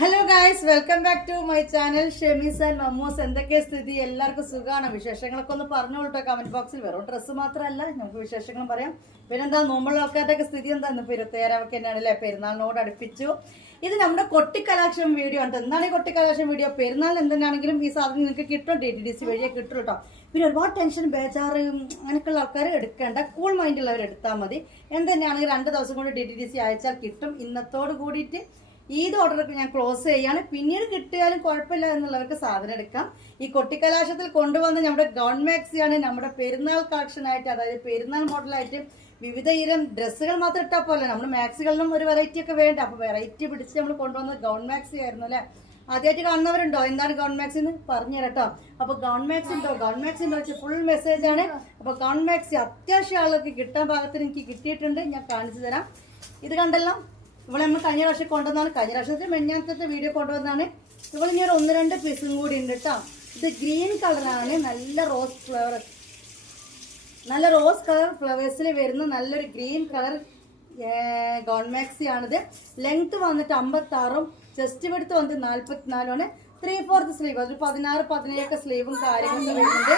Hello guys, welcome back to my channel Shemees and Mammoos. എന്തൊക്കെ സ്ഥിതി? എല്ലാവർക്കും സുഖമാണ്. വിശേഷങ്ങളൊക്കെ ഒന്ന് പറഞ്ഞോളൂ കമന്റ് ബോക്സിൽ. വെറും ഡ്രസ്സ് മാത്രമല്ല, നമുക്ക് വിശേഷങ്ങളും പറയാം. പിന്നെന്താ, നോമ്പുള്ള ആൾക്കാരുടെയൊക്കെ സ്ഥിതി എന്താ? ഇന്ന് 27 തന്നെയാണ് അല്ലേ? പെരുന്നാളിനോട് അടുപ്പിച്ചു. ഇത് നമ്മുടെ കൊട്ടിക്കലാക്ഷൻ വീഡിയോ ആണ്. എന്താണ് ഈ കൊട്ടിക്കലാക്ഷൻ വീഡിയോ? പെരുന്നാളിന് എന്തിനാണെങ്കിലും ഈ സാധനം നിങ്ങൾക്ക് കിട്ടും, DTDC വഴിയെ കിട്ടും കേട്ടോ. പിന്നെ ഒരുപാട് ടെൻഷൻ, ബേജാറ് അങ്ങനെയൊക്കെയുള്ള ആൾക്കാർ എടുക്കേണ്ട, കൂൾ മൈൻഡുള്ളവർ എടുത്താൽ മതി. എന്തെന്നാണെങ്കിൽ 2 ദിവസം കൊണ്ട് DTDC അയച്ചാൽ കിട്ടും. ഇന്നത്തോട് കൂടിയിട്ട് ഈദ് ഓർഡർ ഞാൻ ക്ലോസ് ചെയ്യാണ്. പിന്നീട് കിട്ടിയാലും കുഴപ്പമില്ല എന്നുള്ളവർക്ക് സാധനം എടുക്കാം. ഈ കൊട്ടിക്കലാശത്തിൽ കൊണ്ടുവന്ന് നമ്മുടെ ഗൗൺ മാക്സിയാണ് നമ്മുടെ പെരുന്നാൾ കളക്ഷനായിട്ട്, അതായത് പെരുന്നാൾ മോഡലായിട്ട് വിവിധ ഇനം ഡ്രസ്സുകൾ മാത്രം ഇട്ടാൽ പോലെ നമ്മൾ മാക്സികളിലും ഒരു വെറൈറ്റി ഒക്കെ വേണ്ട. അപ്പൊ വെറൈറ്റി പിടിച്ച് നമ്മൾ കൊണ്ടുവന്നത് ഗൗൺ മാക്സി ആയിരുന്നു അല്ലെ. ആദ്യമായിട്ട് കാണുന്നവരുണ്ടോ? എന്താണ് ഗൗൺ മാക്സി എന്ന് പറഞ്ഞു തരട്ടോ. അപ്പൊ ഗൗൺ മാക്സി ഉണ്ടോ, ഗൗൺ മാക്സി ഉണ്ടോ വെച്ചാൽ ഫുൾ മെസ്സേജ് ആണ്. അപ്പൊ ഗൗൺ മാക്സി അത്യാവശ്യം ആളുകൾക്ക് കിട്ടാൻ പാകത്തിന് എനിക്ക് കിട്ടിയിട്ടുണ്ട്. ഞാൻ കാണിച്ചു തരാം. ഇത് കണ്ടല്ലോ, ഇവിടെ നമ്മൾ കഴിഞ്ഞ പ്രാവശ്യം കൊണ്ടുവന്നാണ്. കഴിഞ്ഞ പ്രാവശ്യത്തെ മെഞ്ഞാത്തത്തെ വീഡിയോ കൊണ്ടുവന്നാണ്. ഇവിടെ ഇനി ഒരു 1-2 പീസും കൂടി ഉണ്ട് കേട്ടോ. ഇത് ഗ്രീൻ കളറാണ്, നല്ല റോസ് കളർ ഫ്ലവേഴ്സിൽ വരുന്ന നല്ലൊരു ഗ്രീൻ കളർ ഗൗൺ മാക്സി ആണിത്. ലെങ്ത് വന്നിട്ട് 56, ചെസ്റ്റ് വിഡ്ത്ത് വന്നിട്ട് 44ആണ്. 3/4 സ്ലീവ്, അതൊരു 16-17 സ്ലീവും കാര്യങ്ങളൊക്കെ വരുന്നുണ്ട്.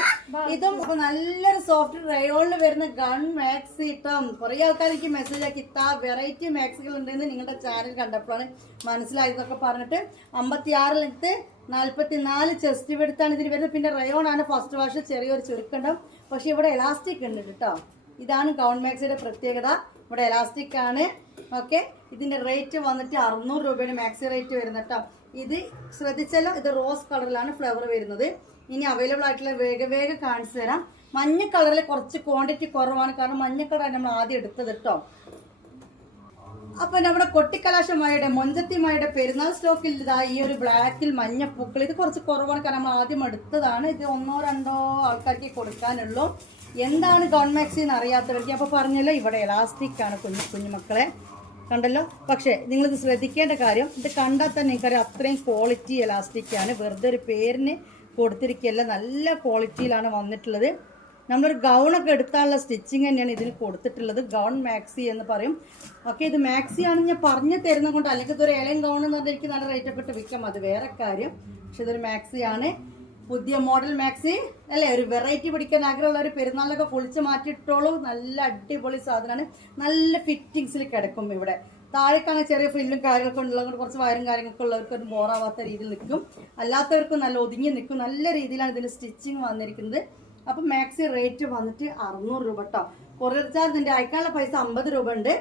ഇതും നല്ലൊരു സോഫ്റ്റ് റയോണിൽ വരുന്ന ഗൺ മാക്സി ഇട്ടാം. കുറെ ആൾക്കാർ എനിക്ക് മെസ്സേജ് ആക്കി, ഇത്താ വെറൈറ്റി മാക്സികൾ ഉണ്ടെന്ന് നിങ്ങളുടെ ചാനൽ കണ്ടപ്പോഴാണ് മനസ്സിലായതൊക്കെ പറഞ്ഞിട്ട്. 56 ലെങ്ത്, 44 ചെസ്റ്റ് വിഡ്ത്താണ് ഇതിന് വരുന്നത്. പിന്നെ റയോൺ ആണ്. ഫസ്റ്റ് വാഷ് ചെറിയൊരു ചുരുക്കുണ്ടാവും, പക്ഷെ ഇവിടെ എലാസ്റ്റിക് ഉണ്ട് കേട്ടോ. ഇതാണ് ഗൗൺ മാക്സിയുടെ പ്രത്യേകത, ഇവിടെ എലാസ്റ്റിക് ആണ്. ഓക്കെ, ഇതിന്റെ റേറ്റ് വന്നിട്ട് 600 രൂപയാണ് മാക്സി റേറ്റ് വരുന്നത് കേട്ടോ. ഇത് ശ്രദ്ധിച്ചല്ലോ, ഇത് റോസ് കളറിലാണ് ഫ്ലവർ വരുന്നത്. ഇനി അവൈലബിൾ ആയിട്ടുള്ള വേഗം കാണിച്ചു തരാം. മഞ്ഞ കളറിൽ കുറച്ച് ക്വാണ്ടിറ്റി കുറവാണ്, കാരണം മഞ്ഞ കളറാണ് നമ്മൾ ആദ്യം എടുത്തത് കേട്ടോ. അപ്പൊ നമ്മുടെ കൊട്ടിക്കലാശമായുടെ മൊഞ്ചത്തിമായുടെ പെരുന്നാൾ സ്റ്റോക്കിൽ ഇതാ ഈ ഒരു ബ്ലാക്കിൽ മഞ്ഞ പൂക്കൾ, ഇത് കുറച്ച് കുറവാണ്, കാരണം നമ്മൾ ആദ്യം എടുത്തതാണ്. ഇത് 1-2 ആൾക്കാർക്ക് കൊടുക്കാനുള്ളൂ. എന്താണ് ഗൗൺ മാക്സി എന്ന് അറിയാത്തവർക്ക് അപ്പൊ പറഞ്ഞല്ലോ, ഇവിടെ എലാസ്റ്റിക് ആണ് കുഞ്ഞുമക്കളെ, കണ്ടല്ലോ. പക്ഷെ നിങ്ങളിത് ശ്രദ്ധിക്കേണ്ട കാര്യം, ഇത് കണ്ടാൽ തന്നെ നിങ്ങൾക്കറിയാം അത്രയും ക്വാളിറ്റി എലാസ്റ്റിക് ആണ്. വെറുതെ ഒരു പേരിന് കൊടുത്തിരിക്കുകയല്ല, നല്ല ക്വാളിറ്റിയിലാണ് വന്നിട്ടുള്ളത്. നമ്മളൊരു ഗൗണൊക്കെ എടുത്താനുള്ള സ്റ്റിച്ചിങ് തന്നെയാണ് ഇതിന് കൊടുത്തിട്ടുള്ളത്. ഗൗൺ മാക്സി എന്ന് പറയും. ഓക്കെ, ഇത് മാക്സി ആണെന്ന് ഞാൻ പറഞ്ഞു തരുന്നത് കൊണ്ട്, അല്ലെങ്കിൽ ഇതൊരു ഏലൻ ഗൗൺ എന്ന് പറഞ്ഞാൽ എനിക്ക് നല്ല റേറ്റ് പെട്ട് വിൽക്കാം, അത് വേറെ കാര്യം. പക്ഷെ ഇതൊരു മാക്സി ആണ്, പുതിയ മോഡൽ മാക്സി അല്ലേ. ഒരു വെറൈറ്റി പിടിക്കാൻ ആഗ്രഹമുള്ള ഒരു പെരുന്നാളിലൊക്കെ പൊളിച്ച് മാറ്റിയിട്ടോളൂ. നല്ല അടിപൊളി സാധനമാണ്, നല്ല ഫിറ്റിങ്സിൽ കിടക്കും. ഇവിടെ താഴേക്കാണ് ചെറിയ ഫ്രില്ലും കാര്യങ്ങളൊക്കെ ഉള്ളത്, കുറച്ച് വയറും കാര്യങ്ങളൊക്കെ ഉള്ളവർക്ക് ഒരു ബോറാവാത്ത രീതിയിൽ നിൽക്കും. അല്ലാത്തവർക്കും നല്ല ഒതുങ്ങി നിൽക്കും. നല്ല രീതിയിലാണ് ഇതിന്റെ സ്റ്റിച്ചിങ് വന്നിരിക്കുന്നത്. അപ്പം മാക്സി റേറ്റ് വന്നിട്ട് 600 രൂപ കേട്ടോ. കൊറിയർ ചാർജ് ഉണ്ട്, അയക്കാനുള്ള പൈസ 50 രൂപ ഉണ്ട്.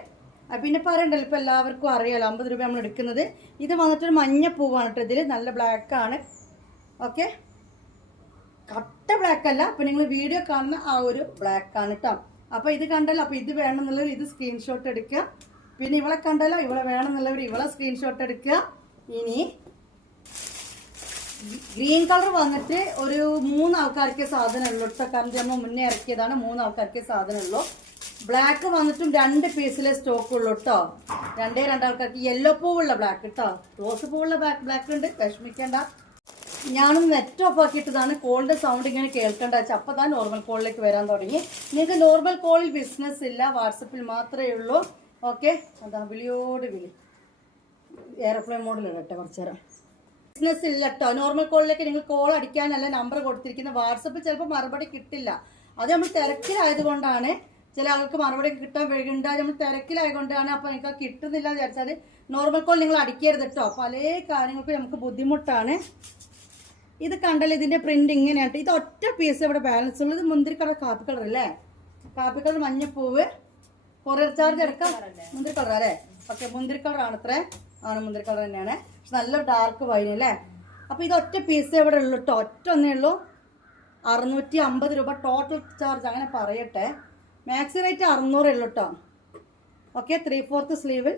പിന്നെ പറയണ്ടല്ലോ, ഇപ്പം എല്ലാവർക്കും അറിയാലോ 50 രൂപ നമ്മൾ എടുക്കുന്നത്. ഇത് വന്നിട്ടൊരു മഞ്ഞ പൂവാണ് കേട്ടോ. ഇതിൽ നല്ല ബ്ലാക്ക് ആണ്. ഓക്കെ, കട്ട ബ്ലാക്ക് അല്ല, അപ്പൊ നിങ്ങൾ വീഡിയോ കാണുന്ന ആ ഒരു ബ്ലാക്ക് ആണ് കേട്ടോ. അപ്പൊ ഇത് കണ്ടല്ലോ, അപ്പൊ ഇത് വേണമെന്നുള്ളവർ ഇത് സ്ക്രീൻഷോട്ട് എടുക്കുക. പിന്നെ ഇവളെ കണ്ടല്ലോ, ഇവളെ വേണമെന്നുള്ളവർ ഇവളെ സ്ക്രീൻഷോട്ട് എടുക്കുക. ഇനി ഗ്രീൻ കളർ വന്നിട്ട് ഒരു 3 ആൾക്കാർക്ക് സാധനം ഉള്ളൂ കേട്ടോ, കാരണം നമ്മൾ മുന്നേ ഇറക്കിയതാണ്. 3 ആൾക്കാർക്ക് സാധനം ഉള്ളൂ. ബ്ലാക്ക് വന്നിട്ടും 2 പീസിലെ സ്റ്റോക്ക് ഉള്ളൂ കേട്ടോ. 2 ആൾക്കാർക്ക്. യെല്ലോ പൂവുള്ള ബ്ലാക്ക് കേട്ടോ, റോസ് പൂവുള്ള ബ്ലാക്ക് ഉണ്ട്, വിഷമിക്കേണ്ട. ഞാനും നെറ്റ് ഓഫ് ആക്കിയിട്ടതാണ്. കോളിന്റെ സൗണ്ട് ഇങ്ങനെ കേൾക്കേണ്ട വെച്ചാൽ അപ്പൊ തന്നെ നോർമൽ കോളിലേക്ക് വരാൻ തുടങ്ങി. നിങ്ങൾക്ക് നോർമൽ കോളിൽ ബിസിനസ് ഇല്ല, വാട്സപ്പിൽ മാത്രമേ ഉള്ളൂ. ഓക്കെ, അതാ വിളിയോട് വിളി എയർപ്ലെയിൻ മോഡിൽ ഇടട്ടെ കുറച്ചു നേരം. ബിസിനസ് ഇല്ല കേട്ടോ. നോർമൽ കോളിലേക്ക് നിങ്ങൾ കോൾ അടിക്കാനല്ല നമ്പർ കൊടുത്തിരിക്കുന്നത്. വാട്സപ്പിൽ ചിലപ്പോൾ മറുപടി കിട്ടില്ല, അത് നമ്മൾ തിരക്കിലായതുകൊണ്ടാണ്. ചില ആൾക്ക് മറുപടി കിട്ടാൻ വൈകുണ്ടായി, നമ്മൾ തിരക്കിലായതുകൊണ്ടാണ്. അപ്പൊ നിങ്ങൾക്ക് കിട്ടുന്നില്ല വിചാരിച്ചാൽ നോർമൽ കോൾ നിങ്ങൾ അടിക്കരുത് കേട്ടോ. പല കാര്യങ്ങൾക്കും നമുക്ക് ബുദ്ധിമുട്ടാണ്. ഇത് കണ്ടല്ലോ, ഇതിന്റെ പ്രിന്റ് ഇങ്ങനെയാട്ടോ. ഇത് ഒറ്റ പീസ് ഇവിടെ ബാലൻസ് ഉള്ളത്. മുന്തിരി കളർ, കാപ്പി കളർ അല്ലേ, കാപ്പി കളർ മഞ്ഞപ്പൂവ്. കൊറിയർ ചാർജ് എടുക്കാം. മുന്തിരി കളർ അല്ലേ? ഓക്കെ, മുന്തിരി കളർ ആണ്. അത്രേ ആണ്, മുന്തിരി കളർ തന്നെയാണ്. പക്ഷെ നല്ല ഡാർക്ക് വൈൻ അല്ലേ. അപ്പൊ ഇത് ഒറ്റ പീസ് ഇവിടെ ഉള്ളൂ കേട്ടോ, ഒറ്റ ഒന്നേ ഉള്ളൂ. 650 രൂപ ടോട്ടൽ ചാർജ്, അങ്ങനെ പറയട്ടെ. മാക്സി റേറ്റ് 600 ഉള്ളൂ കേട്ടോ. ഓക്കെ, 3/4 സ്ലീവിൽ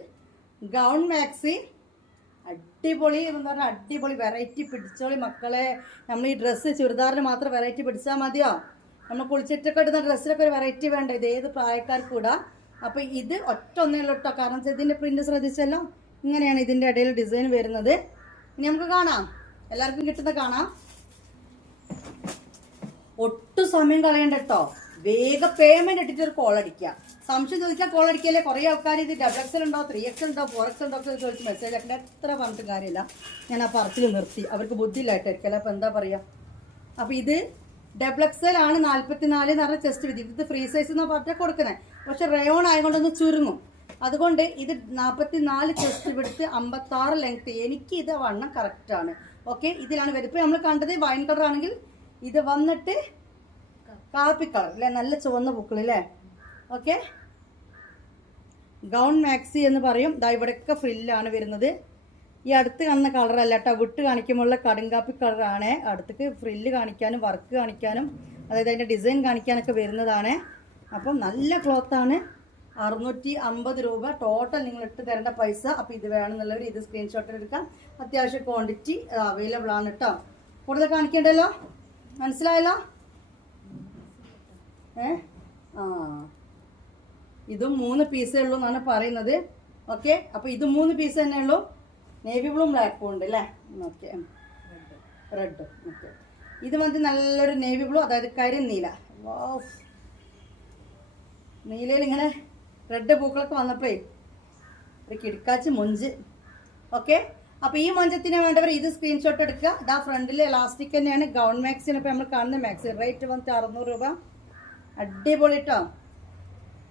ഗൗൺ മാക്സി. അടിപൊളി എന്ന് പറഞ്ഞാൽ അടിപൊളി വെറൈറ്റി പിടിച്ചോളി മക്കളെ. നമ്മൾ ഈ ഡ്രസ്സ് ചുരിദാറിന് മാത്രം വെറൈറ്റി പിടിച്ചാൽ മതിയോ? നമ്മൾ കുളിച്ചിട്ടൊക്കെ ഇടുന്ന ഡ്രസ്സിലൊക്കെ ഒരു വെറൈറ്റി വേണ്ട. ഇത് ഏത് പ്രായക്കാർക്കും ഇടാം. അപ്പൊ ഇത് ഒറ്റ ഒന്നേ ഉള്ളൂ കേട്ടോ, കാരണം ഇതിന്റെ പ്രിന്റ് ശ്രദ്ധിച്ചല്ലോ, ഇങ്ങനെയാണ് ഇതിന്റെ ഇടയിൽ ഡിസൈൻ വരുന്നത്. ഇനി നമുക്ക് കാണാം, എല്ലാവർക്കും കിട്ടുന്ന കാണാം. ഒട്ടും സമയം കളയണ്ട കേട്ടോ, വേഗം പേയ്മെന്റ് ഇട്ടിട്ട് ഒരു കോൾ അടിക്കുക. സംശയം ചോദിച്ചാൽ കോൾ അടിക്കല്ലേ. കുറേ ആൾക്കാർ ഇത് XXL ഉണ്ടോ 3XL ഉണ്ടോ 4XL ഉണ്ടോ ഒക്കെ ചോദിച്ച് മെസ്സേജ് ആക്കേണ്ട. എത്ര പറഞ്ഞിട്ട് കാര്യമില്ല, ഞാൻ ആ പറച്ചിൽ നിർത്തി. അവർക്ക് ബുദ്ധിയില്ലായിട്ടായിരിക്കും. അപ്പോൾ എന്താ പറയുക. അപ്പോൾ ഇത് XXL ആണ് 44 എന്ന് പറഞ്ഞ ചെസ്റ്റ് വിധി. ഇത് ഫ്രീ സൈസ് എന്നാ പറഞ്ഞാൽ കൊടുക്കുന്നത്. പക്ഷെ റയോൺ ആയതുകൊണ്ടൊന്ന് ചുരുങ്ങും. അതുകൊണ്ട് ഇത് 44 ചെസ്റ്റ് വിടുത്ത് 56 ലെങ്ത്. എനിക്ക് ഇത് വണ്ണം കറക്റ്റാണ്. ഓക്കെ, ഇതിലാണ് വരും. ഇപ്പോൾ നമ്മൾ കണ്ടത് വൈൻ കളർ ആണെങ്കിൽ ഇത് വന്നിട്ട് കാപ്പി കളർ അല്ലേ, നല്ല ചുവന്ന പൂക്കളല്ലേ. ഓക്കെ, ഗൗൺ മാക്സി എന്ന് പറയും. ദാ ഇവിടെയൊക്കെ ഫ്രില്ലാണ് വരുന്നത്. ഈ അടുത്ത് കാണുന്ന കളറല്ല കേട്ടോ, വിട്ട് കാണിക്കുമ്പോഴുള്ള കടുങ്കാപ്പി കളറാണ്. അടുത്തേക്ക് ഫ്രില്ല് കാണിക്കാനും വർക്ക് കാണിക്കാനും അതായത് അതിൻ്റെ ഡിസൈൻ കാണിക്കാനൊക്കെ വരുന്നതാണ്. അപ്പം നല്ല ക്ലോത്താണ്. 650 രൂപ ടോട്ടൽ നിങ്ങൾ ഇട്ട് തരേണ്ട പൈസ. അപ്പോൾ ഇത് വേണമെന്നുള്ളവർ ഇത് സ്ക്രീൻഷോട്ട് എടുക്കാം. അത്യാവശ്യം ക്വാണ്ടിറ്റി അവൈലബിൾ ആണ് കേട്ടോ. കൂടുതൽ കാണിക്കണ്ടല്ലോ, മനസ്സിലായല്ലോ. ഇതും 3 പീസേ ഉള്ളൂ എന്നാണ് പറയുന്നത്. ഓക്കെ, അപ്പോൾ ഇത് 3 പീസ് തന്നെ ഉള്ളൂ. നേവി ബ്ലൂം ബ്ലാക്കും ഉണ്ട് അല്ലേ. Okay, red. ഓക്കെ, ഇത് മതി. നല്ലൊരു നേവി ബ്ലൂ, അതായത് കരിനീല. നീലയിൽ ഇങ്ങനെ റെഡ് പൂക്കളൊക്കെ വന്നപ്പോഴേ ഒരു കിടക്കാച്ച് മൊഞ്ച്. ഓക്കെ, അപ്പോൾ ഈ മൊഞ്ചത്തിന് വേണ്ടവർ ഇത് സ്ക്രീൻഷോട്ട് എടുക്കുക. ഇതാ ഫ്രണ്ടിൽ എലാസ്റ്റിക് തന്നെയാണ്. ഗൗൺ മാക്സിന് ഇപ്പോൾ നമ്മൾ കാണുന്ന മാക്സി റേറ്റ് വന്നിട്ട് 600 രൂപ. അടിപൊളി കേട്ടോ,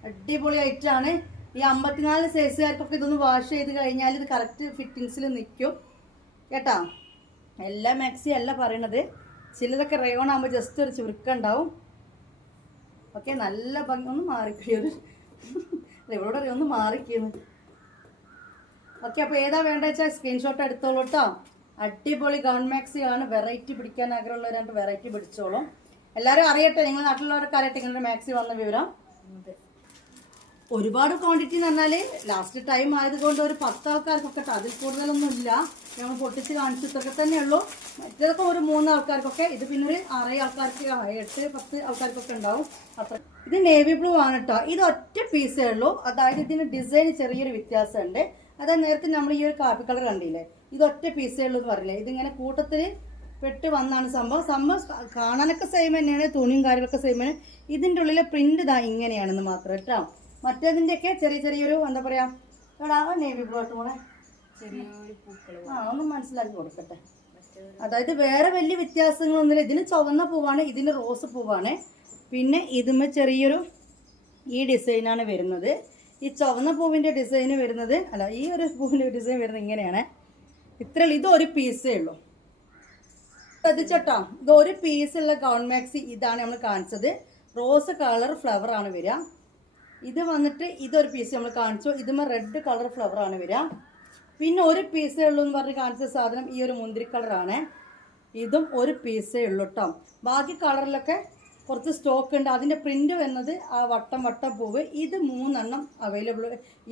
അടിപൊളി ഐറ്റാണ്. ഈ 54 സൈസുകാർക്കൊക്കെ ഇതൊന്ന് വാഷ് ചെയ്ത് കഴിഞ്ഞാൽ ഇത് കറക്റ്റ് ഫിറ്റിങ്സിൽ നിൽക്കും കേട്ടോ. എല്ലാ മാക്സി അല്ല പറയണത്, ചിലതൊക്കെ റയോൺ ആകുമ്പോൾ ജസ്റ്റ് ഒരു ചുരുക്കുണ്ടാവും. ഓക്കെ, നല്ല ഭംഗി. ഒന്ന് മാറിക്കഴിയൊരു ഇവിടെ ഒന്ന് മാറിക്കുന്നു. ഓക്കെ, അപ്പോൾ ഏതാ വേണ്ട വെച്ചാൽ സ്ക്രീൻഷോട്ട് എടുത്തോളൂ കേട്ടോ. അടിപൊളി ഗൗൺ മാക്സിയാണ്. വെറൈറ്റി പിടിക്കാൻ ആഗ്രഹമുള്ളവരാണ്ട് വെറൈറ്റി പിടിച്ചോളും. എല്ലാവരും അറിയട്ടെ, നിങ്ങളുടെ നാട്ടിലുള്ളവരൊക്കെ അറിയട്ടെ നിങ്ങളുടെ മാക്സി വന്ന വിവരം. ഒരുപാട് ക്വാണ്ടിറ്റി എന്ന് പറഞ്ഞാൽ ലാസ്റ്റ് ടൈം ആയതുകൊണ്ട് ഒരു 10 ആൾക്കാർക്കൊക്കെ, അതിൽ കൂടുതലൊന്നും ഇല്ല. ഞങ്ങൾ പൊട്ടിച്ച് കാണിച്ചിട്ടൊക്കെ തന്നെ ഉള്ളൂ. മറ്റേതൊക്കെ ഒരു 3 ആൾക്കാർക്കൊക്കെ, ഇത് പിന്നെ ഒരു 6 ആൾക്കാർക്ക് 8-10 ആൾക്കാർക്കൊക്കെ ഉണ്ടാവും. അത്ര. ഇത് നേവി ബ്ലൂ ആണ് കേട്ടോ. ഇത് ഒറ്റ പീസേ ഉള്ളൂ. അതായത് ഇതിന് ഡിസൈൻ ചെറിയൊരു വ്യത്യാസമുണ്ട്. അതായത് നേരത്തെ നമ്മൾ ഈ ഒരു കാപ്പി കളർ കണ്ടില്ലേ, ഇത് ഒറ്റ പീസേ ഉള്ളൂ എന്ന് പറഞ്ഞില്ലേ. ഇതിങ്ങനെ കൂട്ടത്തിൽ പെട്ട് വന്നാണ് സംഭവം കാണാനൊക്കെ സെയിം തന്നെയാണ്, തുണിയും കാര്യങ്ങളൊക്കെ സെയിം ആണ്. ഇതിൻ്റെ ഉള്ളിലെ പ്രിന്റ് ഇതാ ഇങ്ങനെയാണെന്ന് മാത്രം കേട്ടോ. മറ്റേതിൻ്റെയൊക്കെ ചെറിയൊരു എന്താ പറയാ, എടാ നേവി ബ്ലൂ ആയിട്ട് മോളെ ഒന്ന് മനസ്സിലാക്കി കൊടുക്കട്ടെ. അതായത് വേറെ വലിയ വ്യത്യാസങ്ങളൊന്നുമില്ല. ഇതിന് ചുവന്ന പൂവാണ്, ഇതിന് റോസ് പൂവാണ്. പിന്നെ ഇതുമ്മ ചെറിയൊരു ഈ ഡിസൈനാണ് വരുന്നത്. ഈ ചുവന്ന പൂവിൻ്റെ ഡിസൈന് വരുന്നത് അല്ല, ഈ ഒരു പൂവിൻ്റെ ഡിസൈൻ വരുന്നത് ഇങ്ങനെയാണ്. ഇത്രയുള്ളൂ. ഇത് ഒരു പീസേ ഉള്ളൂ. ശ്രദ്ധിച്ചോട്ടോ, ഇത് ഒരു പീസുള്ള ഗൗൺ മാക്സി ഇതാണ് നമ്മൾ കാണിച്ചത്. റോസ് കളർ ഫ്ലവർ ആണ് വരിക. ഇത് വന്നിട്ട് ഇതൊരു പീസ് നമ്മൾ കാണിച്ചു. ഇതുമ്മ റെഡ് കളർ ഫ്ലവർ ആണ് വരിക. പിന്നെ ഒരു പീസേ ഉള്ളൂ എന്ന് പറഞ്ഞ് കാണിച്ച സാധനം ഈ ഒരു മുന്തിരി കളറാണ്. ഇതും ഒരു പീസേ ഉള്ളൂ കേട്ടോ. ബാക്കി കളറിലൊക്കെ കുറച്ച് സ്റ്റോക്ക് ഉണ്ട്. അതിൻ്റെ പ്രിന്റ് വരുന്നത് ആ വട്ടം പൂവ്. ഇത് 3 എണ്ണം അവൈലബിൾ.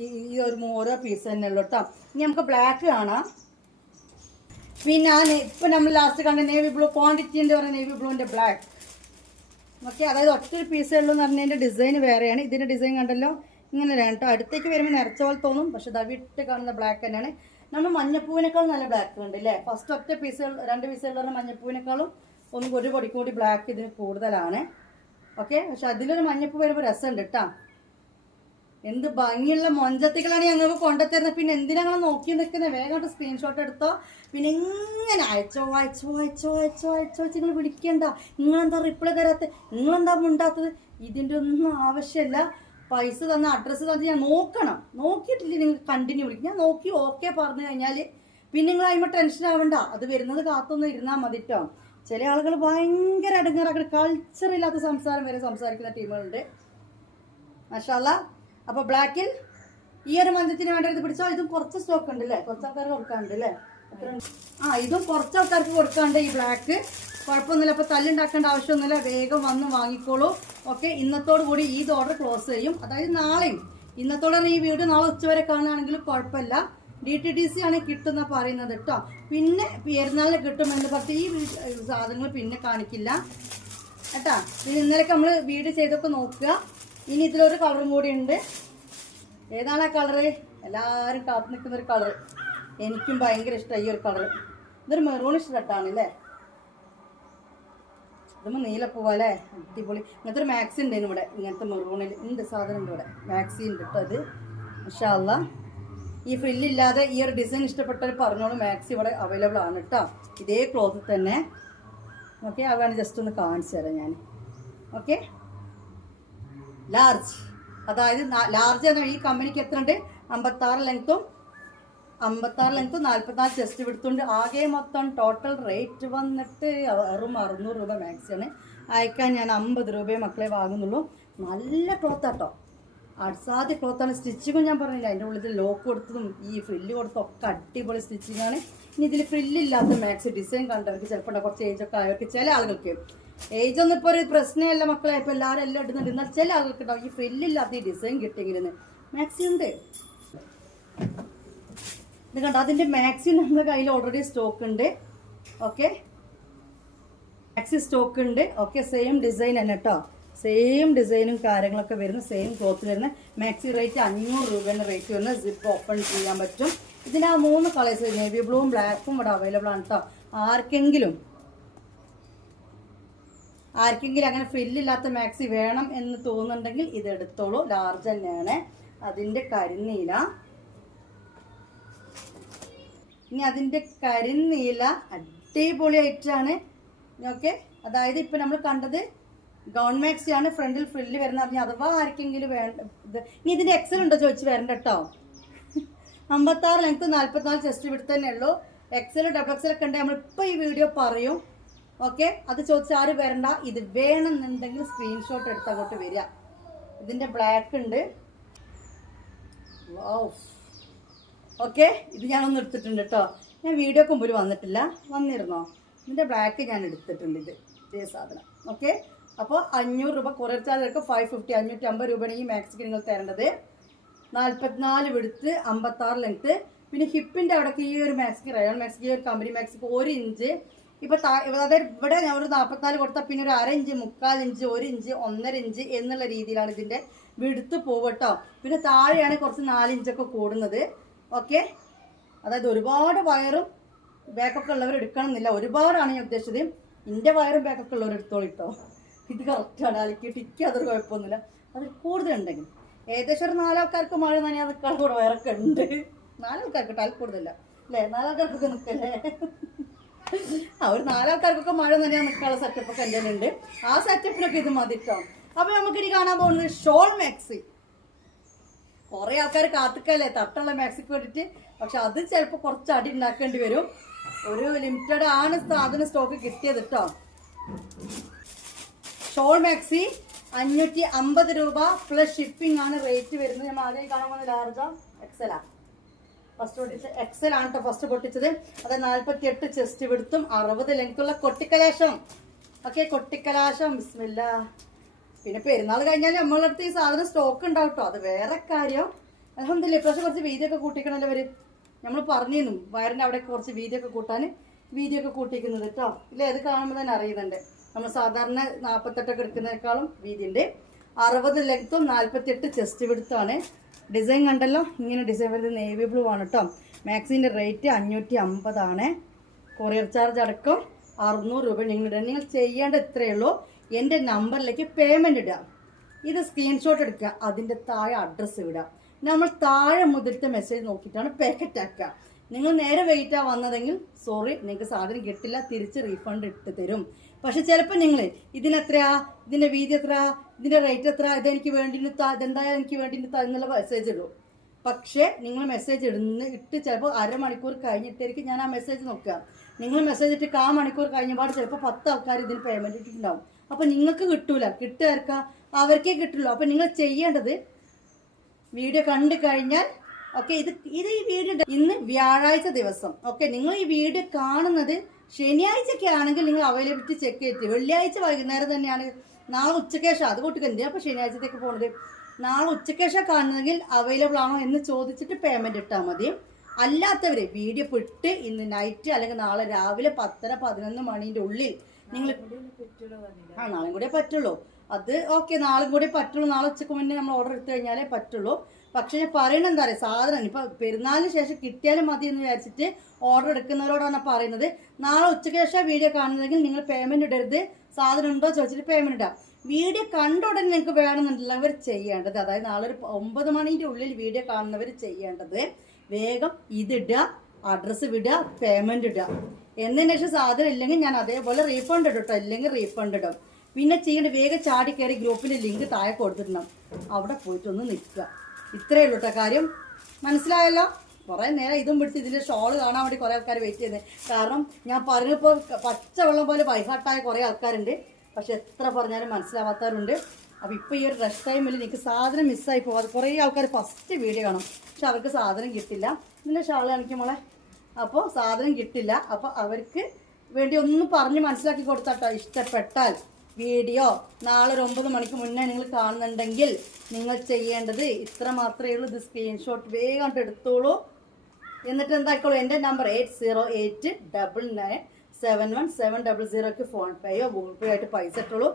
ഈ ഒരു ഓരോ പീസ് തന്നെ ഉള്ളൂ കേട്ടോ. ഇനി നമുക്ക് ബ്ലാക്ക് കാണാം. പിന്നെ ഇപ്പം നമ്മൾ ലാസ്റ്റ് കണ്ട നേവി ബ്ലൂ ക്വാണ്ടിറ്റി എന്ന് പറയുന്ന നേവി ബ്ലൂവിൻ്റെ ബ്ലാക്ക്. ഓക്കെ, അതായത് ഒറ്റൊരു പീസേ ഉള്ളൂ എന്ന് പറഞ്ഞതിൻ്റെ ഡിസൈൻ വേറെയാണ്. ഇതിൻ്റെ ഡിസൈൻ കണ്ടല്ലോ, ഇങ്ങനെയാണ് കേട്ടോ. അടുത്തേക്ക് വരുമ്പോൾ നിറച്ച പോലെ തോന്നും, പക്ഷെ വിട്ട് കാണുന്ന ബ്ലാക്ക് തന്നെയാണ്. നമ്മൾ മഞ്ഞപ്പൂവിനേക്കാളും നല്ല ബ്ലാക്ക് ഉണ്ട് അല്ലേ. ഫസ്റ്റ് ഒറ്റ പീസുകൾ 2 പീസുകളുള്ള മഞ്ഞപ്പൂവിനേക്കാളും ഒരു പൊടി കൂടി ബ്ലാക്ക് ഇതിന് കൂടുതലാണ്. ഓക്കെ, പക്ഷെ അതിലൊരു മഞ്ഞപ്പൂ വരുമ്പോൾ രസമുണ്ട് കേട്ടോ. എന്ത് ഭംഗിയുള്ള മൊഞ്ചത്തികളാണ് ഞങ്ങൾക്ക് കൊണ്ടുത്തരുന്നത്. പിന്നെ എന്തിനാ ഞങ്ങൾ നോക്കി നിൽക്കുന്നത്? വേഗം സ്ക്രീൻഷോട്ട് എടുത്തോ. പിന്നെ ഇങ്ങനെ അയച്ചോ നിങ്ങൾ വിളിക്കണ്ട. നിങ്ങളെന്താ റിപ്ലൈ തരാത്ത, നിങ്ങളെന്താ ഉണ്ടാത്തത്? ഇതിൻ്റെ ഒന്നും ആവശ്യമില്ല. പൈസ തന്ന അഡ്രസ്സ് തന്നെ ഞാൻ നോക്കണം. നോക്കിയിട്ടില്ല നിങ്ങൾ കണ്ടിന്യൂ വിളിക്കും. ഞാൻ നോക്കി ഓക്കെ പറഞ്ഞു കഴിഞ്ഞാൽ പിന്നെ നിങ്ങൾ അതിന്മേൽ ടെൻഷൻ ആവണ്ട. അത് വരുന്നത് കാത്തൊന്നും ഇരുന്നാൽ മതി കേട്ടോ. ചില ആളുകൾ ഭയങ്കര അടുങ്ങാറാക്കി കൾച്ചറില്ലാത്ത സംസാരം വരെ സംസാരിക്കുന്ന ടീമുകളുണ്ട്. മാഷാല്ലാ. അപ്പോൾ ബ്ലാക്കിൽ ഈ ഒരു മഞ്ചത്തിന് വേണ്ടത് പിടിച്ചോ. ഇതും കുറച്ച് സ്റ്റോക്ക് ഉണ്ട് അല്ലേ, കുറച്ച് ആൾക്കാർക്ക് കൊടുക്കാനുണ്ട് അല്ലേ. ഇതും കുറച്ച് ആൾക്കാർക്ക് കൊടുക്കാണ്ട് ഈ ബ്ലാക്ക്. കുഴപ്പമൊന്നുമില്ല. അപ്പോൾ തല്ലുണ്ടാക്കേണ്ട ആവശ്യമൊന്നുമില്ല. വേഗം വന്ന് വാങ്ങിക്കോളൂ. ഓക്കെ, ഇന്നത്തോടു കൂടി ഈ ഓർഡർ ക്ലോസ് ചെയ്യും. അതായത് നാളെയും. ഇന്നത്തോടെ ഈ വീഡിയോ നാളെ ഉച്ചവരെ കാണുകയാണെങ്കിലും കുഴപ്പമില്ല. DTDC ആണ് കിട്ടുന്ന പറയുന്നത് കേട്ടോ. പിന്നെ പെരുന്നാളിന് കിട്ടുമെന്ന് പറഞ്ഞ് ഈ സാധനങ്ങൾ പിന്നെ കാണിക്കില്ല കേട്ടോ. പിന്നെ ഇന്നലെയൊക്കെ നമ്മൾ വീഡിയോ ചെയ്തൊക്കെ നോക്കുക. ഇനി ഇതിലൊരു കളറും കൂടി ഉണ്ട്. ഏതാണ് ആ കളറ്? എല്ലാവരും കാത്തു നിൽക്കുന്നൊരു കളറ്. എനിക്കും ഭയങ്കര ഇഷ്ടമായി ഈ ഒരു കളറ്. ഇതൊരു മെറൂണിഷ് റെഡാണ് അല്ലേ. ഇതുമ്പോൾ നീലപ്പൂവല്ലേ, അടിപൊളി. ഇങ്ങനത്തെ ഒരു മാക്സി ഉണ്ടായിരുന്നു ഇവിടെ, ഇങ്ങനത്തെ മെറൂണിൽ ഉണ്ട് സാധനം ഉണ്ട് ഇവിടെ, മാക്സി ഉണ്ട് കേട്ടോ. അത് മാഷാ അല്ലാഹ്. ഈ ഫ്രില്ലില്ലാതെ ഈ ഒരു ഡിസൈൻ ഇഷ്ടപ്പെട്ടവർ പറഞ്ഞോളൂ, മാക്സി ഇവിടെ അവൈലബിൾ ആണ് കേട്ടോ. ഇതേ ക്ലോത്ത് തന്നെ. ഓക്കെ, അതാണ് ജസ്റ്റ് ഒന്ന് കാണിച്ചു തരാം ഞാൻ. ഓക്കെ, ലാർജ്, അതായത് ലാർജ് എന്ന ഈ കമ്പനിക്ക് എത്ര ഉണ്ട്? 56 ലെങ്ത്തും 44 ചെസ്റ്റ് വിടുത്തുണ്ട്. ആകെ മൊത്തം ടോട്ടൽ റേറ്റ് വന്നിട്ട് വെറും 600 രൂപ മാക്സിയാണ്. അയക്കാൻ ഞാൻ 50 രൂപയെ മക്കളെ വാങ്ങുന്നുള്ളൂ. നല്ല ക്ലോത്താട്ടോ, അസാധ്യ ക്ലോത്താണ്. സ്റ്റിച്ചിങ്ങും ഞാൻ പറഞ്ഞില്ല, അതിൻ്റെ ഉള്ളിൽ ലോക്ക് കൊടുത്തതും ഈ ഫ്രില്ല് കൊടുത്തതും ഒക്കെ അടിപൊളി സ്റ്റിച്ചിങ്ങാണ്. ഇനി ഇതിൽ ഫ്രില്ലില്ലാത്ത മാക്സി ഡിസൈൻ കണ്ടവർക്ക് ചിലപ്പോൾ കുറച്ച് ഏജൊക്കെ ആയവർക്ക്, ചില ആളുകൾക്ക് ഏജ് ഒന്നും ഇപ്പോൾ ഒരു പ്രശ്നമല്ല മക്കളെ, ഇപ്പോൾ എല്ലാവരും എല്ലാം ഇടുന്നുണ്ട്. എന്നാൽ ചില ആളുകൾക്ക് ഉണ്ടാവും ഈ ഫ്രില്ലില്ലാത്ത ഈ ഡിസൈൻ കിട്ടിയെങ്കിലും മാക്സി ഉണ്ട്. ഇത് കണ്ടോ, അതിൻ്റെ മാക്സി നമ്മുടെ കയ്യിൽ ഓൾറെഡി സ്റ്റോക്ക് ഉണ്ട്. ഓക്കെ, മാക്സി സ്റ്റോക്ക് ഉണ്ട്. ഓക്കെ, സെയിം ഡിസൈൻ തന്നെ കേട്ടോ, സെയിം ഡിസൈനും കാര്യങ്ങളൊക്കെ വരുന്ന സെയിം ക്ലോത്തിൽ വരുന്ന മാക്സി റേറ്റ് 500 രൂപേൻ്റെ റേറ്റ് വരുന്ന. സിപ്പ് ഓപ്പൺ ചെയ്യാൻ പറ്റും. ഇതിന് ആ 3 കളേഴ്സ്, നേവി ബ്ലൂവും ബ്ലാക്കും ഇവിടെ അവൈലബിൾ ആണ് കേട്ടോ. ആർക്കെങ്കിലും അങ്ങനെ ഫ്രില്ലില്ലാത്ത മാക്സി വേണം എന്ന് തോന്നുന്നുണ്ടെങ്കിൽ ഇത് എടുത്തോളൂ. ലാർജ് തന്നെയാണ്. അതിൻ്റെ കരിനീല, ഇനി അതിൻ്റെ കരിനീല അടിപൊളി ആയിട്ടാണ്. ഓക്കെ, അതായത് ഇപ്പം നമ്മൾ കണ്ടത് ഗൗൺ മാക്സി ആണ്, ഫ്രണ്ടിൽ ഫ്രില്ല് വരുന്ന. പറഞ്ഞാൽ അഥവാ ആർക്കെങ്കിലും വേണ്ട ഇത്, ഇനി ഇതിൻ്റെ എക്സൽ ഉണ്ടോ ചോദിച്ച് വരണ്ട കേട്ടോ. 56 ലെങ്ത്ത് 44 ചെസ്റ്റ് വിടുത്ത് തന്നെ ഉള്ളൂ. എക്സൽ ഡബിൾ എക്സൽ ഒക്കെ ഉണ്ട്, നമ്മളിപ്പോൾ ഈ വീഡിയോ പറയും. ഓക്കെ, അത് ചോദിച്ചാൽ ആരും വരണ്ട. ഇത് വേണമെന്നുണ്ടെങ്കിൽ സ്ക്രീൻഷോട്ട് എടുത്ത് അങ്ങോട്ട് വരിക. ഇതിൻ്റെ ബ്ലാക്ക് ഉണ്ട്. ഓക്കെ, ഇത് ഞാനൊന്ന് എടുത്തിട്ടുണ്ട് കേട്ടോ. ഞാൻ വീഡിയോക്ക് മുമ്പിൽ വന്നിരുന്നോ? ഇതിൻ്റെ ബ്ലാക്ക് ഞാൻ എടുത്തിട്ടുണ്ട്. ഇതേ സാധനം. ഓക്കെ, അപ്പോൾ 500 രൂപ കൊറിയർ ചാർജ് എടുക്കുക. 550 550 രൂപയാണ് ഈ മാക്സിക്ക് നിങ്ങൾ തരേണ്ടത്. 44 വിടുത്ത് 56 ലെങ്ത്ത്. പിന്നെ ഹിപ്പിൻ്റെ അവിടെയൊക്കെ ഈ ഒരു മാക്സിക്ക്, റയോൺ മാക്സിക്ക്, ഈ ഒരു കമ്പനി മാക്സിക്ക് 1 ഇഞ്ച്. ഇപ്പോൾ അതായത് ഇവിടെ ഞാൻ ഒരു 44 കൊടുത്താൽ പിന്നെ ഒരു 1/2 ഇഞ്ച്, 3/4 ഇഞ്ച്, 1 ഇഞ്ച്, 1.5 ഇഞ്ച് എന്നുള്ള രീതിയിലാണ് ഇതിൻ്റെ വിടുത്ത് പോവട്ടോ. പിന്നെ താഴെയാണ് കുറച്ച് 4 ഇഞ്ചൊക്കെ കൂടുന്നത്. ഓക്കെ, അതായത് ഒരുപാട് വയറും ബാക്കൊക്കെ ഉള്ളവർ എടുക്കണം എന്നില്ല. ഒരുപാടാണ് ഞാൻ ഉദ്ദേശിച്ചത്. എൻ്റെ വയറും ബാക്കൊക്കെ ഉള്ളവർ എടുത്തോളിട്ടോ. ഇത് കറക്റ്റാണ്, അലക്കിയിട്ട് എനിക്ക് അതൊരു കുഴപ്പമൊന്നുമില്ല. അതിൽ കൂടുതലുണ്ടെങ്കിൽ ഏകദേശം ഒരു 4 ആൾക്കാർക്ക് മഴ നനയാൻ നിൽക്കാൻ കൂടെ വയറൊക്കെ ഉണ്ട്. 4 ആൾക്കാർക്ക് കേട്ടോ, അതിൽ കൂടുതലില്ല അല്ലേ? 4 ആൾക്കാർക്കൊക്കെ നിൽക്കല്ലേ? ഒരു 4 ആൾക്കാർക്കൊക്കെ മഴ നനയാൻ നിൽക്കാനുള്ള സെറ്റപ്പൊക്കെ എൻ്റെ ഉണ്ട്. ആ സെറ്റപ്പിനൊക്കെ ഇത് മതി കേട്ടോ. അപ്പോൾ നമുക്കിനി കാണാൻ പോകുന്നത് ഷോൾ മാക്സി. കുറേ ആൾക്കാർ കാത്തിക്കല്ലേ തട്ടുള്ള മാക്സിക്ക് വേണ്ടിയിട്ട്. പക്ഷെ അത് ചിലപ്പോൾ കുറച്ച് അടി ഉണ്ടാക്കേണ്ടി വരും. ഒരു ലിമിറ്റഡ് ആണ് സാധനം സ്റ്റോക്ക് കിട്ടിയത് കേട്ടോ. ഷോൾ മാക്സി 550 രൂപ പ്ലസ് ഷിപ്പിംഗ് ആണ് റേറ്റ് വരുന്നത്. ഞാൻ ആദ്യം കാണാൻ പോകുന്നത് ലാർജാ എക്സലാ. ഫസ്റ്റ് പൊട്ടിച്ചത് എക്സൽ ആണ് കേട്ടോ. ഫസ്റ്റ് പൊട്ടിച്ചത് അത് 48 ചെസ്റ്റ് വിടുത്തും 60 ലെങ്ത്തുള്ള കൊട്ടിക്കലാശം. ഓക്കെ, കൊട്ടിക്കലാശം. ബിസ്മില്ല. പിന്നെ പെരുന്നാൾ കഴിഞ്ഞാൽ നമ്മളെ അടുത്ത് ഈ സാധനം സ്റ്റോക്ക് ഉണ്ടാവും കേട്ടോ, അത് വേറെ കാര്യം. അൽഹംദുലില്ലാ ഇപ്രാവശ്യം കുറച്ച് വീതിയൊക്കെ കൂട്ടിക്കണല്ലോ അവർ. നമ്മൾ പറഞ്ഞിരുന്നു വയറിൻ്റെ അവിടെ കുറച്ച് വീതിയൊക്കെ കൂട്ടാൻ, വീതിയൊക്കെ കൂട്ടിക്കുന്നത് കേട്ടോ. ഇല്ല, ഇത് കാണുമ്പോൾ തന്നെ അറിയുന്നുണ്ട്. നമ്മൾ സാധാരണ 48 എടുക്കുന്നതിനേക്കാളും വീതിയുണ്ട്. 60 ലെങ്ത്തും 48 ചെസ്റ്റ് വിടുത്താണ്. ഡിസൈൻ കണ്ടല്ലോ, ഇങ്ങനെ ഡിസൈൻ വരുന്നത് നേവി ബ്ലൂ ആണ് കേട്ടോ. മാക്സിൻ്റെ റേറ്റ് 550 ആണ്. കൊറിയർ ചാർജ് അടക്കം 600 രൂപ നിങ്ങൾ ചെയ്യേണ്ട ഇത്രയേ ഉള്ളൂ. എൻ്റെ നമ്പറിലേക്ക് പേയ്മെൻറ്റ് ഇടുക. ഇത് സ്ക്രീൻഷോട്ട് എടുക്കുക, അതിൻ്റെ താഴെ അഡ്രസ്സ് വിടുക. നമ്മൾ താഴെ മുതലത്തെ മെസ്സേജ് നോക്കിയിട്ടാണ് പാക്കറ്റ് ആക്കുക. നിങ്ങൾ നേരെ വെയിറ്റാണ് വന്നതെങ്കിൽ സോറി, നിങ്ങൾക്ക് സാധനം കിട്ടില്ല, തിരിച്ച് റീഫണ്ട് ഇട്ട് തരും. പക്ഷെ ചിലപ്പോൾ നിങ്ങൾ ഇതിനെത്രയാ, ഇതിൻ്റെ വീതി എത്ര, ഇതിൻ്റെ റേറ്റ് എത്ര, ഇതെനിക്ക് വേണ്ടി ഇതെന്തായാലും എനിക്ക് വേണ്ടി എന്നുള്ള മെസ്സേജ് ഇടൂ. പക്ഷേ നിങ്ങൾ മെസ്സേജ് ഇട്ട് ചിലപ്പോൾ അരമണിക്കൂർ കഴിഞ്ഞിട്ടായിരിക്കും ഞാൻ ആ മെസ്സേജ് നോക്കുക. നിങ്ങൾ മെസ്സേജ് ഇട്ട് 1/4 മണിക്കൂർ കഴിഞ്ഞപാട് ചിലപ്പോൾ 10 ആൾക്കാർ ഇതിന് പേയ്മെൻറ്റ് ഇട്ടിട്ടുണ്ടാവും. അപ്പോൾ നിങ്ങൾക്ക് കിട്ടൂല, കിട്ടുകാർക്ക് അവർക്കേ കിട്ടുള്ളൂ. അപ്പോൾ നിങ്ങൾ ചെയ്യേണ്ടത് വീഡിയോ കണ്ടു കഴിഞ്ഞാൽ ഓക്കെ, ഇത് ഈ വീഡിയോ ഇന്ന് വ്യാഴാഴ്ച ദിവസം. ഓക്കെ, നിങ്ങൾ ഈ വീഡിയോ കാണുന്നത് ശനിയാഴ്ചയൊക്കെ ആണെങ്കിൽ നിങ്ങൾ അവൈലബിലിറ്റി ചെക്ക് ചെയ്തിട്ട് വെള്ളിയാഴ്ച വൈകുന്നേരം തന്നെയാണ്, നാളെ ഉച്ചക്കേശം അത് കൂട്ടിക്കെന്തിനാ അപ്പോൾ ശനിയാഴ്ചത്തേക്ക് പോകുന്നത്. നാളെ ഉച്ചക്കേശം കാണുന്നെങ്കിൽ അവൈലബിൾ ആണോ എന്ന് ചോദിച്ചിട്ട് പേയ്മെൻറ്റ് ഇട്ടാൽ മതി. അല്ലാത്തവർ വീഡിയോ ഇട്ട് ഇന്ന് നൈറ്റ് അല്ലെങ്കിൽ നാളെ രാവിലെ 10-11 മണീൻ്റെ ഉള്ളിൽ നിങ്ങൾ നാളെയും കൂടെ പറ്റുള്ളൂ. അത് ഓക്കെ, നാളെ കൂടെ പറ്റുള്ളൂ. നാളെ ഉച്ചക്ക് മുന്നേ നമ്മൾ ഓർഡർ എടുത്തു കഴിഞ്ഞാലേ പറ്റുള്ളൂ. പക്ഷെ ഞാൻ പറയണത് എന്താ പറയുക, സാധനം ഇപ്പൊ പെരുന്നാളിന് ശേഷം കിട്ടിയാലും മതി എന്ന് വിചാരിച്ചിട്ട് ഓർഡർ എടുക്കുന്നവരോടാണ് പറയുന്നത്. നാളെ ഉച്ചയ്ക്ക് ശേഷം വീഡിയോ കാണുന്നതെങ്കിൽ നിങ്ങൾ പേയ്മെന്റ് ഇടരുത്. സാധനം ഉണ്ടോ ചോദിച്ചിട്ട് പേയ്മെന്റ് ഇടാം. വീഡിയോ കണ്ട ഉടനെ നിങ്ങൾക്ക് വേണമെന്നുള്ളവർ ചെയ്യേണ്ടത്, അതായത് നാളെ ഒരു 9 മണിന്റെ ഉള്ളിൽ വീഡിയോ കാണുന്നവർ ചെയ്യേണ്ടത് വേഗം ഇതിടുക, അഡ്രസ്സ് വിടുക, പേയ്മെന്റ് ഇടുക. എന്നതിന് ശേഷം സാധനം ഇല്ലെങ്കിൽ ഞാൻ അതേപോലെ റീഫണ്ട് ഇടും കേട്ടോ, ഇല്ലെങ്കിൽ റീഫണ്ട് ഇടും. പിന്നെ ചെയ്യേണ്ട വേഗം ചാടി കയറി ഗ്രൂപ്പിന്റെ ലിങ്ക് താഴെ കൊടുത്തിട്ടുണ്ടാവും, അവിടെ പോയിട്ടൊന്ന് നിൽക്കുക. ഇത്രയേ ഉള്ളൂ കേട്ടോ കാര്യം. മനസ്സിലായല്ലോ? കുറേ നേരം ഇതും പിടിച്ച് ഇതിൻ്റെ ഷോൾ കാണാൻ വേണ്ടി കുറേ ആൾക്കാർ വെയിറ്റ് ചെയ്യുന്നത്. കാരണം ഞാൻ പറഞ്ഞപ്പോൾ പച്ചവെള്ളം പോലെ ബൈഹാർട്ടായ കുറേ ആൾക്കാരുണ്ട്, പക്ഷെ എത്ര പറഞ്ഞാലും മനസ്സിലാവാത്തവരുണ്ട്. അപ്പോൾ ഇപ്പോൾ ഈ ഒരു റഷ് ടൈമിൽ എനിക്ക് സാധനം മിസ്സായി പോകാതെ കുറേ ആൾക്കാർ ഫസ്റ്റ് വീഡിയോ കാണും, പക്ഷെ അവർക്ക് സാധനം കിട്ടില്ല. ഇതിൻ്റെ ഷാൾ കാണിക്കുമ്പോളെ അപ്പോൾ സാധനം കിട്ടില്ല. അപ്പോൾ അവർക്ക് വേണ്ടി ഒന്ന് പറഞ്ഞ് മനസ്സിലാക്കി കൊടുത്താട്ടോ. ഇഷ്ടപ്പെട്ടാൽ വീഡിയോ നാളെ ഒരു 9 മണിക്ക് മുന്നേ നിങ്ങൾ കാണുന്നുണ്ടെങ്കിൽ നിങ്ങൾ ചെയ്യേണ്ടത് ഇത്ര മാത്രമേ ഉള്ളൂ. ഇത് സ്ക്രീൻഷോട്ട് വേഗം എടുത്തോളൂ. എന്നിട്ട് എന്തായിക്കോളൂ, എൻ്റെ നമ്പർ 8089971700 ഫോൺ പേയോ ഗൂഗിൾ പേ ആയിട്ട് പൈസ ഇട്ടോളൂ.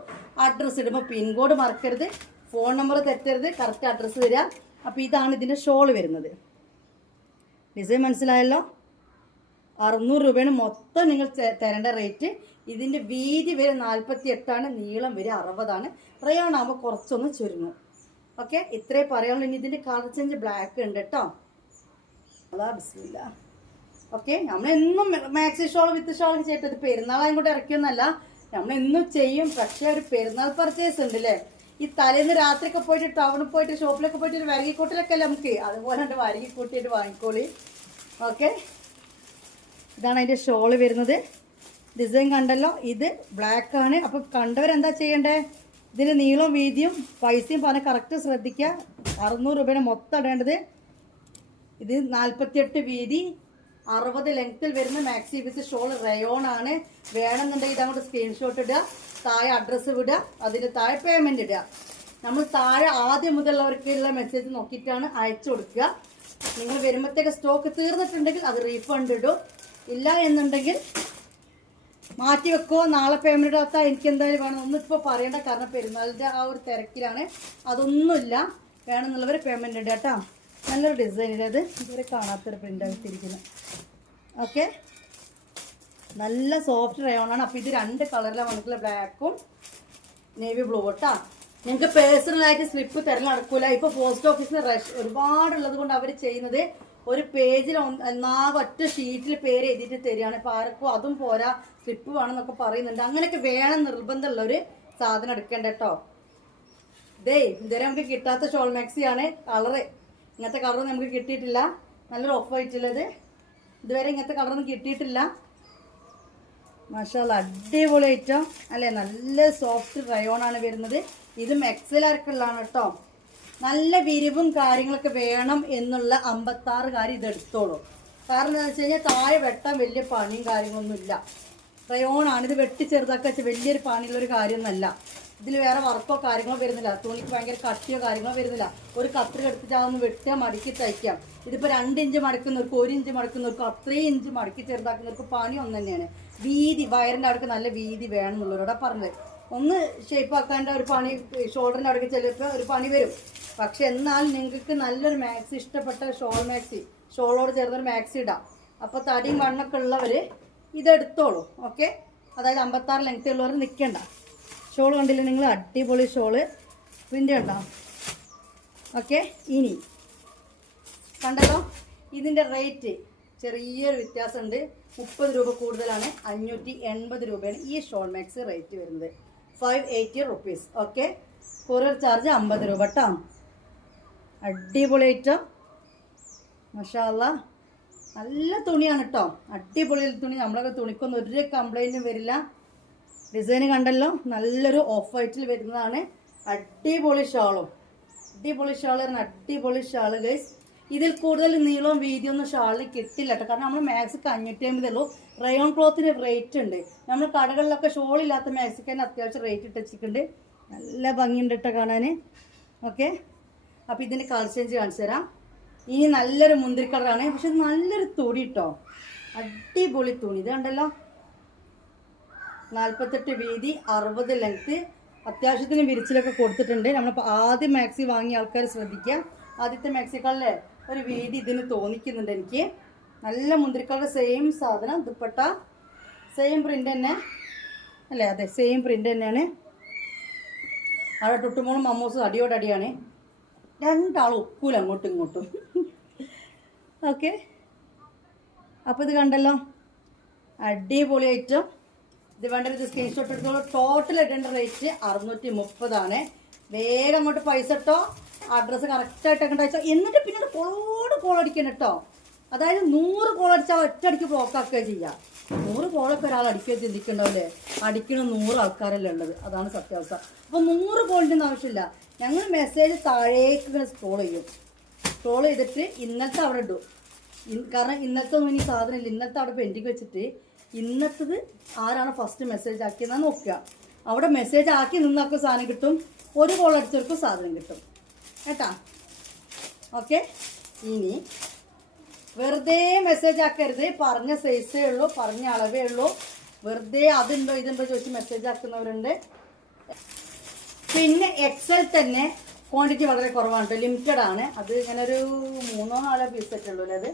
അഡ്രസ്സ് ഇടുമ്പോൾ പിൻകോഡ് മറക്കരുത്, ഫോൺ നമ്പർ തെറ്റരുത്, കറക്റ്റ് അഡ്രസ്സ് തരിക. അപ്പോൾ ഇതാണ് ഇതിൻ്റെ ഷോൾ വരുന്നത്. ഡിസൈൻ മനസ്സിലായല്ലോ? 600 രൂപയാണ് മൊത്തം നിങ്ങൾ തരേണ്ട റേറ്റ്. ഇതിൻ്റെ വീതി വരെ 48ആണ്, നീളം വരെ 60ആണ്. റയോൺ ആകുമ്പോൾ കുറച്ചൊന്ന് ചുരുങ്ങും. ഓക്കെ, ഇത്രേ പറയാനുള്ളൂ. ഇനി ഇതിൻ്റെ കളർ ചേഞ്ച് ബ്ലാക്ക് ഉണ്ട് കേട്ടോ. അതാ ബിസ്മില്ല. ഓക്കെ, നമ്മളെന്നും മാക്സി ഷോൾ വിത്ത് ഷോൾ ചെയ്തിട്ട് പെരുന്നാളായും കൂടെ ഇറക്കിയൊന്നല്ല, നമ്മളെന്നും ചെയ്യും. പക്ഷേ ഒരു പെരുന്നാൾ പർച്ചേസ് ഉണ്ട് അല്ലേ, ഈ തലേന്ന് രാത്രിയൊക്കെ പോയിട്ട് ടൗണിൽ പോയിട്ട് ഷോപ്പിലൊക്കെ പോയിട്ട് ഒരു വരകിക്കൂട്ടിലൊക്കെ അല്ലേ നമുക്ക്, അതുപോലെ ഉണ്ട് വരകിക്കൂട്ടിയിട്ട് വാങ്ങിക്കോളി. ഓക്കെ, ഇതാണ് അതിൻ്റെ ഷോള് വരുന്നത്. ഡിസൈൻ കണ്ടല്ലോ, ഇത് ബ്ലാക്ക് ആണ്. അപ്പം കണ്ടവരെന്താ ചെയ്യണ്ടേ, ഇതിന് നീളവും വീതിയും പൈസയും പറഞ്ഞ് കറക്റ്റ് ശ്രദ്ധിക്കുക. 600 രൂപയാണ് മൊത്തം ഇടേണ്ടത്. ഇത് 48 വീതി 60 ലെങ്ത്തിൽ വരുന്ന മാക്സി വിത്ത് ഷോൾ റയോൺ ആണ്. വേണമെന്നുണ്ടെങ്കിൽ ഇതങ്ങോട്ട് സ്ക്രീൻഷോട്ട് ഇടുക, താഴെ അഡ്രസ്സ് വിടുക, അതിന് താഴെ പേയ്മെന്റ് ഇടുക. നമ്മൾ താഴെ ആദ്യം മുതലുള്ളവർക്കുള്ള മെസ്സേജ് നോക്കിയിട്ടാണ് അയച്ചു കൊടുക്കുക. നിങ്ങൾ വരുമ്പോഴത്തേക്ക് സ്റ്റോക്ക് തീർന്നിട്ടുണ്ടെങ്കിൽ അത് റീഫണ്ട് ഇടും, ഇല്ല എന്നുണ്ടെങ്കിൽ മാറ്റി വെക്കോ. നാളെ പേയ്മെന്റ് ഇടാത്ത എനിക്ക് എന്തായാലും വേണം, ഒന്നും ഇപ്പോൾ പറയേണ്ട, കാരണം പെരുന്നാളിൻ്റെ ആ ഒരു തിരക്കിലാണ്. അതൊന്നുമില്ല, വേണമെന്നുള്ളവർ പേയ്മെന്റ് ഇടുക കേട്ടോ. നല്ലൊരു ഡിസൈൻ ഇത് ഇതുവരെ കാണാത്തൊരു പ്രിൻ്റ് ആയിട്ടിരിക്കുന്നത്. ഓക്കെ, നല്ല സോഫ്റ്റ് റയോണാണ്. അപ്പോൾ ഇത് 2 കളറിലാണ് വന്നിട്ടുള്ള, ബ്ലാക്കും നേവി ബ്ലൂ കേട്ടോ. നിങ്ങൾക്ക് പേഴ്സണലായിട്ട് സ്ലിപ്പ് തരൽ നടക്കൂല. ഇപ്പോൾ പോസ്റ്റ് ഓഫീസിൽ റഷ് ഒരുപാടുള്ളത് കൊണ്ട് അവർ ചെയ്യുന്നത് ഒരു പേജിൽ ഒറ്റ ഷീറ്റിൽ പേര് എഴുതിയിട്ട് തരികയാണ്. ഇപ്പോൾ ആർക്കും അതും പോരാ, സ്ലിപ്പ് വേണമെന്നൊക്കെ പറയുന്നുണ്ട്. അങ്ങനെയൊക്കെ വേണം നിർബന്ധമുള്ളൊരു സാധനം എടുക്കേണ്ട കേട്ടോ. ഇതുവരെ നമുക്ക് കിട്ടാത്ത ഷോൾ മാക്സിയാണ്. കളറ് ഇങ്ങനത്തെ കളറൊന്നും നമുക്ക് കിട്ടിയിട്ടില്ല. നല്ലൊരു ഓഫ് ആയിട്ടുള്ളത്, ഇതുവരെ ഇങ്ങനത്തെ കളറൊന്നും കിട്ടിയിട്ടില്ല. മാഷാഅല്ലാ, അടിപൊളി ഐറ്റം അല്ലേ. നല്ല സോഫ്റ്റ് റയോണാണ് വരുന്നത്. ഇതും എക്സലാർക്കുള്ളതാണ് കേട്ടോ. നല്ല വിരിവും കാര്യങ്ങളൊക്കെ വേണം എന്നുള്ള 56 ഇതെടുത്തോളൂ. കാരണം എന്താണെന്ന് വെച്ച് കഴിഞ്ഞാൽ താഴെ വെട്ടാൻ വലിയ പണിയും കാര്യങ്ങളൊന്നുമില്ല. റയോണാണ്, ഇത് വെട്ടി ചെറുതാക്കി വെച്ചാൽ വലിയൊരു പണിയുള്ളൊരു കാര്യമൊന്നുമല്ല. ഇതിൽ വേറെ വർക്കോ കാര്യങ്ങളോ വരുന്നില്ല, തുണിക്ക് ഭയങ്കര കട്ടിയോ കാര്യങ്ങളോ വരുന്നില്ല. ഒരു കത്രിക എടുത്തിട്ട് അതൊന്ന് വെട്ടുക, മടക്കി തയ്ക്കാം. ഇതിപ്പോൾ 2 ഇഞ്ച് മടക്കുന്നവർക്ക്, 1 ഇഞ്ച് മടക്കുന്നവർക്ക്, 3 ഇഞ്ച് മടക്കി ചെറുതാക്കുന്നവർക്ക് പണി ഒന്ന് തന്നെയാണ്. വീതി വയറിൻ്റെ അടുക്ക് നല്ല വീതി വേണം എന്നുള്ളവരോടാ പറഞ്ഞത്. ഒന്ന് ഷേപ്പ് ആക്കാൻ്റെ ഒരു പണി, ഷോൾഡറിൻ്റെ അടുക്ക് ചിലപ്പോൾ ഒരു പണി വരും. പക്ഷെ എന്നാൽ നിങ്ങൾക്ക് നല്ലൊരു മാക്സി ഇഷ്ടപ്പെട്ട ഷോൾ മാക്സി, ഷോളോട് ചേർന്നൊരു മാക്സി ഇടാം. അപ്പോൾ തടിയും വണ്ണൊക്കെ ഉള്ളവർ ഇതെടുത്തോളൂ. ഓക്കെ, അതായത് 56 ലെങ്ത് ഉള്ളവർ നിൽക്കണ്ട. ഷോൾ കണ്ടില്ല നിങ്ങൾ, അടിപൊളി ഷോള് പ്രിൻ്റ് ഉണ്ടോ. ഓക്കെ, ഇനി കണ്ടല്ലോ, ഇതിൻ്റെ റേറ്റ് ചെറിയൊരു വ്യത്യാസമുണ്ട്. 30 രൂപ കൂടുതലാണ്, 580 രൂപയാണ് ഈ ഷോൾ മാക്സി റേറ്റ് വരുന്നത്. 580 റുപ്പീസ്. ഓക്കെ, കൊറിയർ ചാർജ് 50 രൂപ കേട്ടോ. അടിപൊളി ഐറ്റം, മാഷാഅല്ലാ. നല്ല തുണിയാണ് കേട്ടോ, അടിപൊളി തുണി. നമ്മളൊക്കെ തുണിക്കൊന്നും ഒരു കംപ്ലൈൻറ്റും വരില്ല. ഡിസൈൻ കണ്ടല്ലോ, നല്ലൊരു ഓഫ് വൈറ്റിൽ വരുന്നതാണ്. അടിപൊളി ഷാളും, അടിപൊളി ഷാൾ പറഞ്ഞാൽ അടിപൊളി ഷാള് ഗൈസ്. ഇതിൽ കൂടുതൽ നീളവും വീതിയൊന്നും ഷാളിന് കിട്ടില്ല കേട്ടോ. കാരണം നമ്മൾ മാക്സിക്ക് 550 ഉള്ളൂ. റയോൺ ക്ലോത്തിന് റേറ്റ് ഉണ്ട്. നമ്മൾ കടകളിലൊക്കെ ഷോളില്ലാത്ത മാക്സിക്ക് തന്നെ അത്യാവശ്യം റേറ്റ് ഇട്ടിട്ടുണ്ട്. നല്ല ഭംഗിയുണ്ട് കേട്ടോ കാണാൻ. ഓക്കെ, അപ്പോൾ ഇതിൻ്റെ കളർ ചേഞ്ച് കാണിച്ചു തരാം. ഇനി നല്ലൊരു മുന്തിരി കളറാണ്, പക്ഷെ നല്ലൊരു തുണി കേട്ടോ, അടിപൊളി തുണി. ഇത് കണ്ടല്ലോ, 48 വീതി 60 ലെങ്ത്ത്. അത്യാവശ്യത്തിന് വിരിച്ചിലൊക്കെ കൊടുത്തിട്ടുണ്ട്. നമ്മളിപ്പോൾ ആദ്യം മാക്സി വാങ്ങിയ ആൾക്കാർ ശ്രദ്ധിക്കുക, ആദ്യത്തെ മാക്സിക്കളിലെ ഒരു വീതി ഇതിന് തോന്നിക്കുന്നുണ്ട് എനിക്ക്. നല്ല മുന്തിരിക്കളുടെ സെയിം സാധനം, ദുപ്പട്ട സെയിം പ്രിൻ്റ് തന്നെ അല്ലേ? അതെ, സെയിം പ്രിൻ്റ് തന്നെയാണ്. അവിടെ ടുട്ടുമോളും മമ്മൂസും അടിയോടടിയാണ്. രണ്ടാളും ഒക്കൂല അങ്ങോട്ടും ഇങ്ങോട്ടും. ഓക്കെ, അപ്പോൾ ഇത് കണ്ടല്ലോ, അടിപൊളി ഐറ്റം. ഇത് വേണ്ട ഒരു സ്ക്രീൻഷോട്ട് എടുത്തോളൂ. ടോട്ടൽ ഇടേണ്ട റേറ്റ് 630 വേഗം അങ്ങോട്ട് പൈസ ഇട്ടോ, അഡ്രസ്സ് കറക്റ്റായിട്ടൊക്കെ അയച്ചോ. എന്നിട്ട് പിന്നീട് കോൾ അടിക്കണം കേട്ടോ. അതായത് 100 കോൾ അടിച്ചാൽ ഒറ്റയടിക്ക് ബ്ലോക്കാക്കുക ചെയ്യുക. 100 കോളൊക്കെ ഒരാൾ അടിക്കുക ചിന്തിക്കണ്ടാവില്ലേ? അടിക്കണ 100 ആൾക്കാരല്ലേ ഉള്ളത്, അതാണ് സത്യാവസ്ഥ. അപ്പോൾ 100 കോളിൻ്റെ ഒന്നും ആവശ്യമില്ല. ഞങ്ങൾ മെസ്സേജ് താഴേക്ക് ഇങ്ങനെ സ്ക്രോൾ ചെയ്തിട്ട് ഇന്നത്തെ അവിടെ ഇടും. കാരണം ഇന്നത്തെ ഒന്നും ഇനി സാധനമില്ല. ഇന്നത്തെ അവിടെ പെൻഡിങ് വെച്ചിട്ട് ഇന്നത്തത് ആരാണ് ഫസ്റ്റ് മെസ്സേജ് ആക്കിയെന്നാണ് നോക്കുക. അവിടെ മെസ്സേജ് ആക്കി നിന്നൊക്കെ സാധനം കിട്ടും. ഒരു കോൾ അടിച്ചവർക്കും സാധനം കിട്ടും കേട്ടാ. ഓക്കെ, ഇനി വെറുതെ മെസ്സേജ് ആക്കരുത്. പറഞ്ഞ സൈസേ ഉള്ളൂ, പറഞ്ഞ അളവേ ഉള്ളൂ. വെറുതെ അതുണ്ടോ ഇതുണ്ടോ ചോദിച്ച് മെസ്സേജ് ആക്കുന്നവരുണ്ട്. പിന്നെ എക്സൽ തന്നെ ക്വാണ്ടിറ്റി വളരെ കുറവാണ്, ലിമിറ്റഡ് ആണ്. അത് ഇങ്ങനെ ഒരു 3-4 പീസ് സെറ്റ് ഉള്ളൂ അല്ലേ? അത്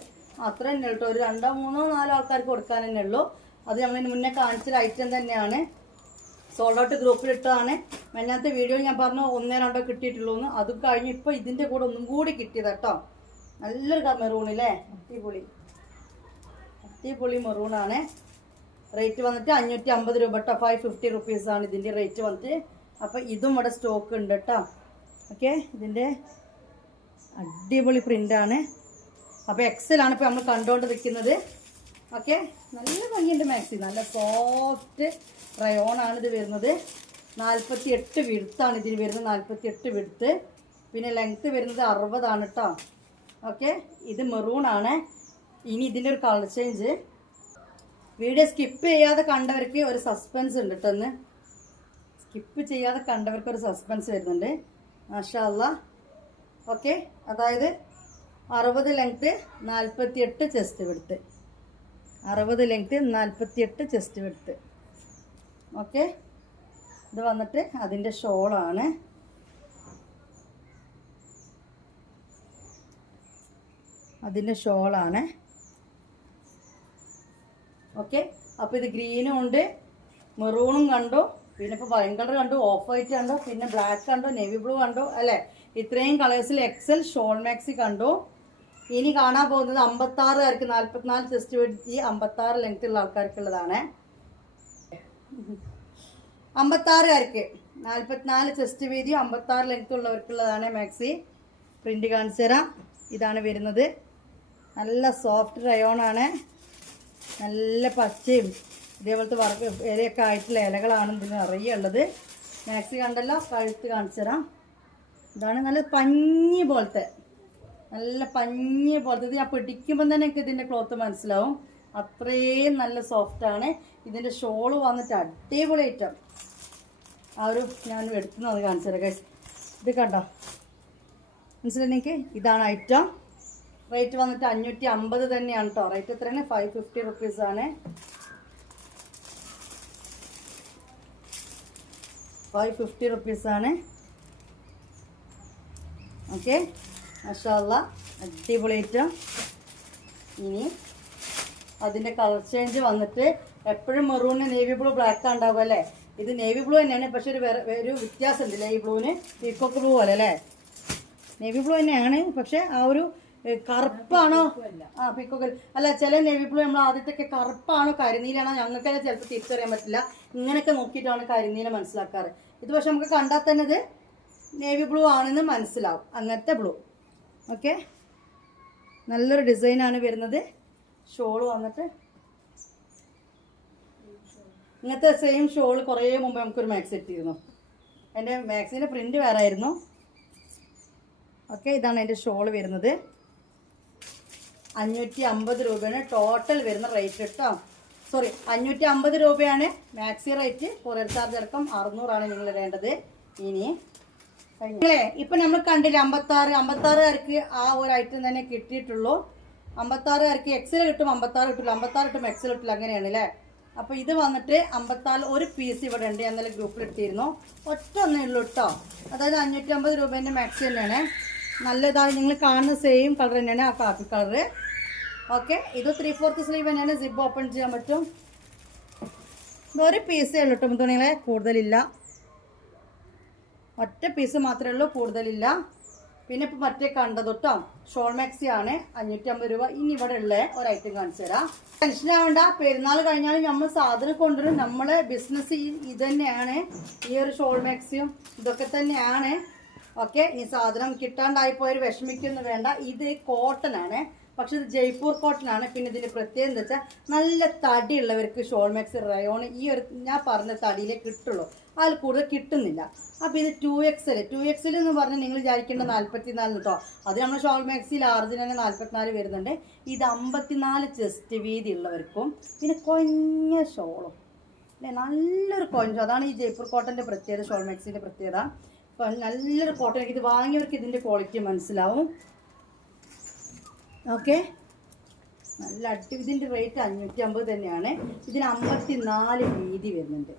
അത്ര തന്നെ കേട്ടോ. ഒരു 2-3-4 ആൾക്കാർക്ക് കൊടുക്കാൻ തന്നെ ഉള്ളൂ. അത് നമ്മൾ മുന്നേ കാണിച്ചൊരു ഐറ്റം തന്നെയാണ്. സോൾഡ് ഔട്ട് ഗ്രൂപ്പിലിട്ടതാണ്. മെന്നാത്തെ വീഡിയോ ഞാൻ പറഞ്ഞു 1-2 കിട്ടിയിട്ടുള്ളൂ എന്ന്. അതും കഴിഞ്ഞ് ഇപ്പോൾ ഇതിൻ്റെ കൂടെ ഒന്നും കൂടി കിട്ടിയത് കേട്ടോ. നല്ലൊരു മെറൂണില്ലേ, അടിപൊളി മെറൂണാണ്. റേറ്റ് വന്നിട്ട് 550 രൂപ കേട്ടോ. 550 റുപ്പീസാണ് ഇതിൻ്റെ റേറ്റ് വന്നിട്ട്. അപ്പോൾ ഇതും ഇവിടെ സ്റ്റോക്ക് ഉണ്ട് കേട്ടോ. ഓക്കെ, ഇതിൻ്റെ അടിപൊളി പ്രിൻ്റാണ്. അപ്പോൾ എക്സലാണ് ഇപ്പോൾ നമ്മൾ കണ്ടുകൊണ്ട് നിൽക്കുന്നത്. ഓക്കെ, നല്ല ഭംഗിയുണ്ട് മാക്സി. നല്ല സോഫ്റ്റ് റയോണാണ് ഇത് വരുന്നത്. 48 വിടുത്താണ് ഇതിന് വരുന്നത്. 48 വിടുത്ത്. പിന്നെ ലെങ്ത്ത് വരുന്നത് 60 കേട്ടോ. ഓക്കെ, ഇത് മെറൂണാണ്. ഇനി ഇതിൻ്റെ ഒരു കളർ ചേഞ്ച്. വീഡിയോ സ്കിപ്പ് ചെയ്യാതെ കണ്ടവർക്ക് ഒരു സസ്പെൻസ് ഉണ്ട് കേട്ടോ. ഒന്ന് സ്കിപ്പ് ചെയ്യാതെ കണ്ടവർക്ക് ഒരു സസ്പെൻസ് വരുന്നുണ്ട്. മാഷാ അല്ലാഹ്. ഓക്കെ, അതായത് 60 ലെങ്ത്ത് 48 ചെസ്റ്റ് വിടുത്ത്. 60 ലെങ്ത്ത് 48 ചെസ്റ്റ് വിടുത്ത്. ഓക്കെ, ഇത് വന്നിട്ട് അതിൻ്റെ ഷോളാണ്. ഓക്കെ, അപ്പോൾ ഇത് ഗ്രീനും ഉണ്ട്, മെറൂണും കണ്ടു, പിന്നെ ഇപ്പോൾ വൈൻ കളർ കണ്ടു, ഓഫ് വൈറ്റ് കണ്ടു, പിന്നെ ബ്ലാക്ക് കണ്ടു, നേവി ബ്ലൂ കണ്ടു അല്ലേ? ഇത്രയും കളേഴ്സിൽ എക്സൽ ഷോൾ മാക്സി കണ്ടു. ഇനി കാണാൻ പോകുന്നത് 56 44 ചെസ്റ്റ് വെച്ച് 56 ലെങ്ത് ഉള്ള ആൾക്കാർക്കുള്ളതാണ്. 56 44 ചെസ്റ്റ് വീതി 56 ലെങ്ത് ഉള്ളവർക്കുള്ളതാണ് മാക്സി. പ്രിന്റ് കാണിച്ചു തരാം. ഇതാണ് വരുന്നത്. നല്ല സോഫ്റ്റ് റയോണാണ്. നല്ല പച്ചയും ഇതേപോലത്തെ വർക്ക് ഇലയൊക്കെ ആയിട്ടുള്ള ഇലകളാണ് ഇതിന് നിറയെ ഉള്ളത്. മാക്സി കണ്ടല്ലോ, കഴുത്ത് കാണിച്ചു തരാം. ഇതാണ് നല്ല പഞ്ഞി പോലത്തെ ഇത് ഞാൻ പിടിക്കുമ്പം തന്നെ എനിക്ക് ഇതിൻ്റെ ക്ലോത്ത് മനസ്സിലാവും. അത്രയും നല്ല സോഫ്റ്റാണ്. ഇതിൻ്റെ ഷോള് വന്നിട്ട് അടിപൊളി ഐറ്റം. ആ ഒരു ഞാൻ എടുത്തുന്നത് കാണിച്ചു തരാം ഗൈസ്. ഇത് കണ്ടോ, മനസ്സിലായി എനിക്ക്? ഇതാണ് ഐറ്റം. റേറ്റ് വന്നിട്ട് 550 തന്നെയാണ് കേട്ടോ. റേറ്റ് എത്രയാണ്? 550 റുപ്പീസാണ്. 550 റുപ്പീസാണ്. ഓക്കെ, മാഷാ അല്ലാഹ്, അടിപൊളി ഐറ്റം. ഇനി അതിൻ്റെ കളർ ചേഞ്ച് വന്നിട്ട് എപ്പോഴും മെറൂണിന് നേവി ബ്ലൂ ബ്ലാക്ക് ഉണ്ടാവും അല്ലേ? ഇത് നേവി ബ്ലൂ തന്നെയാണ്, പക്ഷെ ഒരു വ്യത്യാസമുണ്ട്. നേവി ബ്ലൂവിന് പീക്കോക്ക് ബ്ലൂ പോലെ അല്ലേ? നേവി ബ്ലൂ തന്നെയാണ്, പക്ഷെ ആ ഒരു കറുപ്പാണോ? പീക്കോക്ക് അല്ല. ചില നേവി ബ്ലൂ നമ്മൾ ആദ്യത്തൊക്കെ കറുപ്പാണോ കരിനീലാണോ ഞങ്ങൾക്ക് തന്നെ ചിലപ്പോൾ തിരിച്ചറിയാൻ പറ്റില്ല. ഇങ്ങനെയൊക്കെ നോക്കിയിട്ടാണ് കരിനീല മനസ്സിലാക്കാറ്. ഇത് പക്ഷെ നമുക്ക് കണ്ടാൽ തന്നെ ഇത് നേവി ബ്ലൂ ആണെന്ന് മനസ്സിലാവും. അങ്ങനത്തെ ബ്ലൂ. ഓക്കെ, നല്ലൊരു ഡിസൈനാണ് വരുന്നത്. ഷോള് വന്നിട്ട് ഇങ്ങനത്തെ സെയിം ഷോള് കുറേ മുമ്പ് നമുക്കൊരു മാക്സി ഇട്ടിരുന്നു. എൻ്റെ മാക്സിൻ്റെ പ്രിൻ്റ് വേറെ ആയിരുന്നു. ഓക്കെ, ഇതാണ് എൻ്റെ ഷോള് വരുന്നത്. 550 രൂപയാണ് ടോട്ടൽ വരുന്ന റേറ്റ് കേട്ടോ. സോറി, 550 രൂപയാണ് മാക്സി റേറ്റ്. കൊറിയർ ചാർജ് അടക്കം 600 നിങ്ങൾ വേണ്ടത്. ഇനി ഇപ്പം നമ്മൾ കണ്ടില്ല 56 ആ ഒരു ഐറ്റം തന്നെ കിട്ടിയിട്ടുള്ളൂ. 56 എക്സൽ കിട്ടും, 56 കിട്ടില്ല, 56 കിട്ടും, എക്സൽ കിട്ടില്ല, അങ്ങനെയാണ് അല്ലേ? അപ്പോൾ ഇത് വന്നിട്ട് 54 ഒരു പീസ് ഇവിടെ ഉണ്ട്. ഞാൻ നല്ല ഗ്രൂപ്പിൽ ഇട്ടിരുന്നു. ഒറ്റ ഒന്നേ ഉള്ളൂ കേട്ടോ. അതായത് 550 രൂപേൻ്റെ മാക്സി തന്നെയാണ്. നല്ലതാണ്. നിങ്ങൾ കാണുന്ന സെയിം കളർ തന്നെയാണ്, ആ കാപ്പി കളറ്. ഓക്കെ, ഇത് 3/4 സ്ലീവ് തന്നെയാണ്. സിബ് ഓപ്പൺ ചെയ്യാൻ പറ്റും. ഇതൊരു പീസേ ഉള്ളൂ കേട്ടോ തുണികളെ, കൂടുതലില്ല. ഒറ്റ പീസ് മാത്രമേ ഉള്ളൂ, കൂടുതലില്ല. പിന്നെ ഇപ്പം മറ്റേ കണ്ടത് കേട്ടോ, ഷോൾ മാക്സി ആണ്, 550 രൂപ. ഇനി ഇവിടെ ഉള്ള ഒരു ഐറ്റം കാണിച്ചു തരാം. ടെൻഷനാവേണ്ട, പെരുന്നാൾ കഴിഞ്ഞാലും നമ്മൾ സാധനം കൊണ്ടുവരും. നമ്മളെ ബിസിനസ് ഇത് തന്നെയാണ്. ഈ ഒരു ഷോൾ മാക്സിയും ഇതൊക്കെ തന്നെയാണ്. ഓക്കെ, ഇനി സാധനം കിട്ടാണ്ടായിപ്പോയൊരു വിഷമിക്കൊന്നും വേണ്ട. ഇത് കോട്ടൺ ആണ്, പക്ഷെ ഇത് ജയ്പൂർ കോട്ടൺ ആണ്. പിന്നെ ഇതിന്റെ പ്രത്യേകത എന്താ വെച്ചാൽ നല്ല തടിയുള്ളവർക്ക് ഷോൾ മാക്സി റയോൺ ഈ ഒരു ഞാൻ പറഞ്ഞ തടിയിലേ കിട്ടുള്ളൂ, അതിൽ കൂടുതൽ കിട്ടുന്നില്ല. അപ്പോൾ ഇത് 2XL എന്ന് പറഞ്ഞാൽ നിങ്ങൾ വിചാരിക്കേണ്ട 44 കേട്ടോ. അത് നമ്മൾ ഷോൾ മാക്സി ലാർജിന് തന്നെ 44 വരുന്നുണ്ട്. ഇത് 54 ചെസ്റ്റ് വീതി ഉള്ളവർക്കും പിന്നെ കൊഞ്ഞ ഷോളും അല്ലേ, നല്ലൊരു കൊഞ്ച്. അതാണ് ഈ ജയ്പൂർ കോട്ടൻ്റെ പ്രത്യേകത, ഷോൾ മാക്സിൻ്റെ പ്രത്യേകത. നല്ലൊരു കോട്ടൺ. ഇത് വാങ്ങിയവർക്ക് ഇതിൻ്റെ ക്വാളിറ്റി മനസ്സിലാവും. ഓക്കെ, നല്ല ഇതിൻ്റെ റേറ്റ് 550 തന്നെയാണ്. ഇതിന് 54 വീതി വരുന്നുണ്ട്.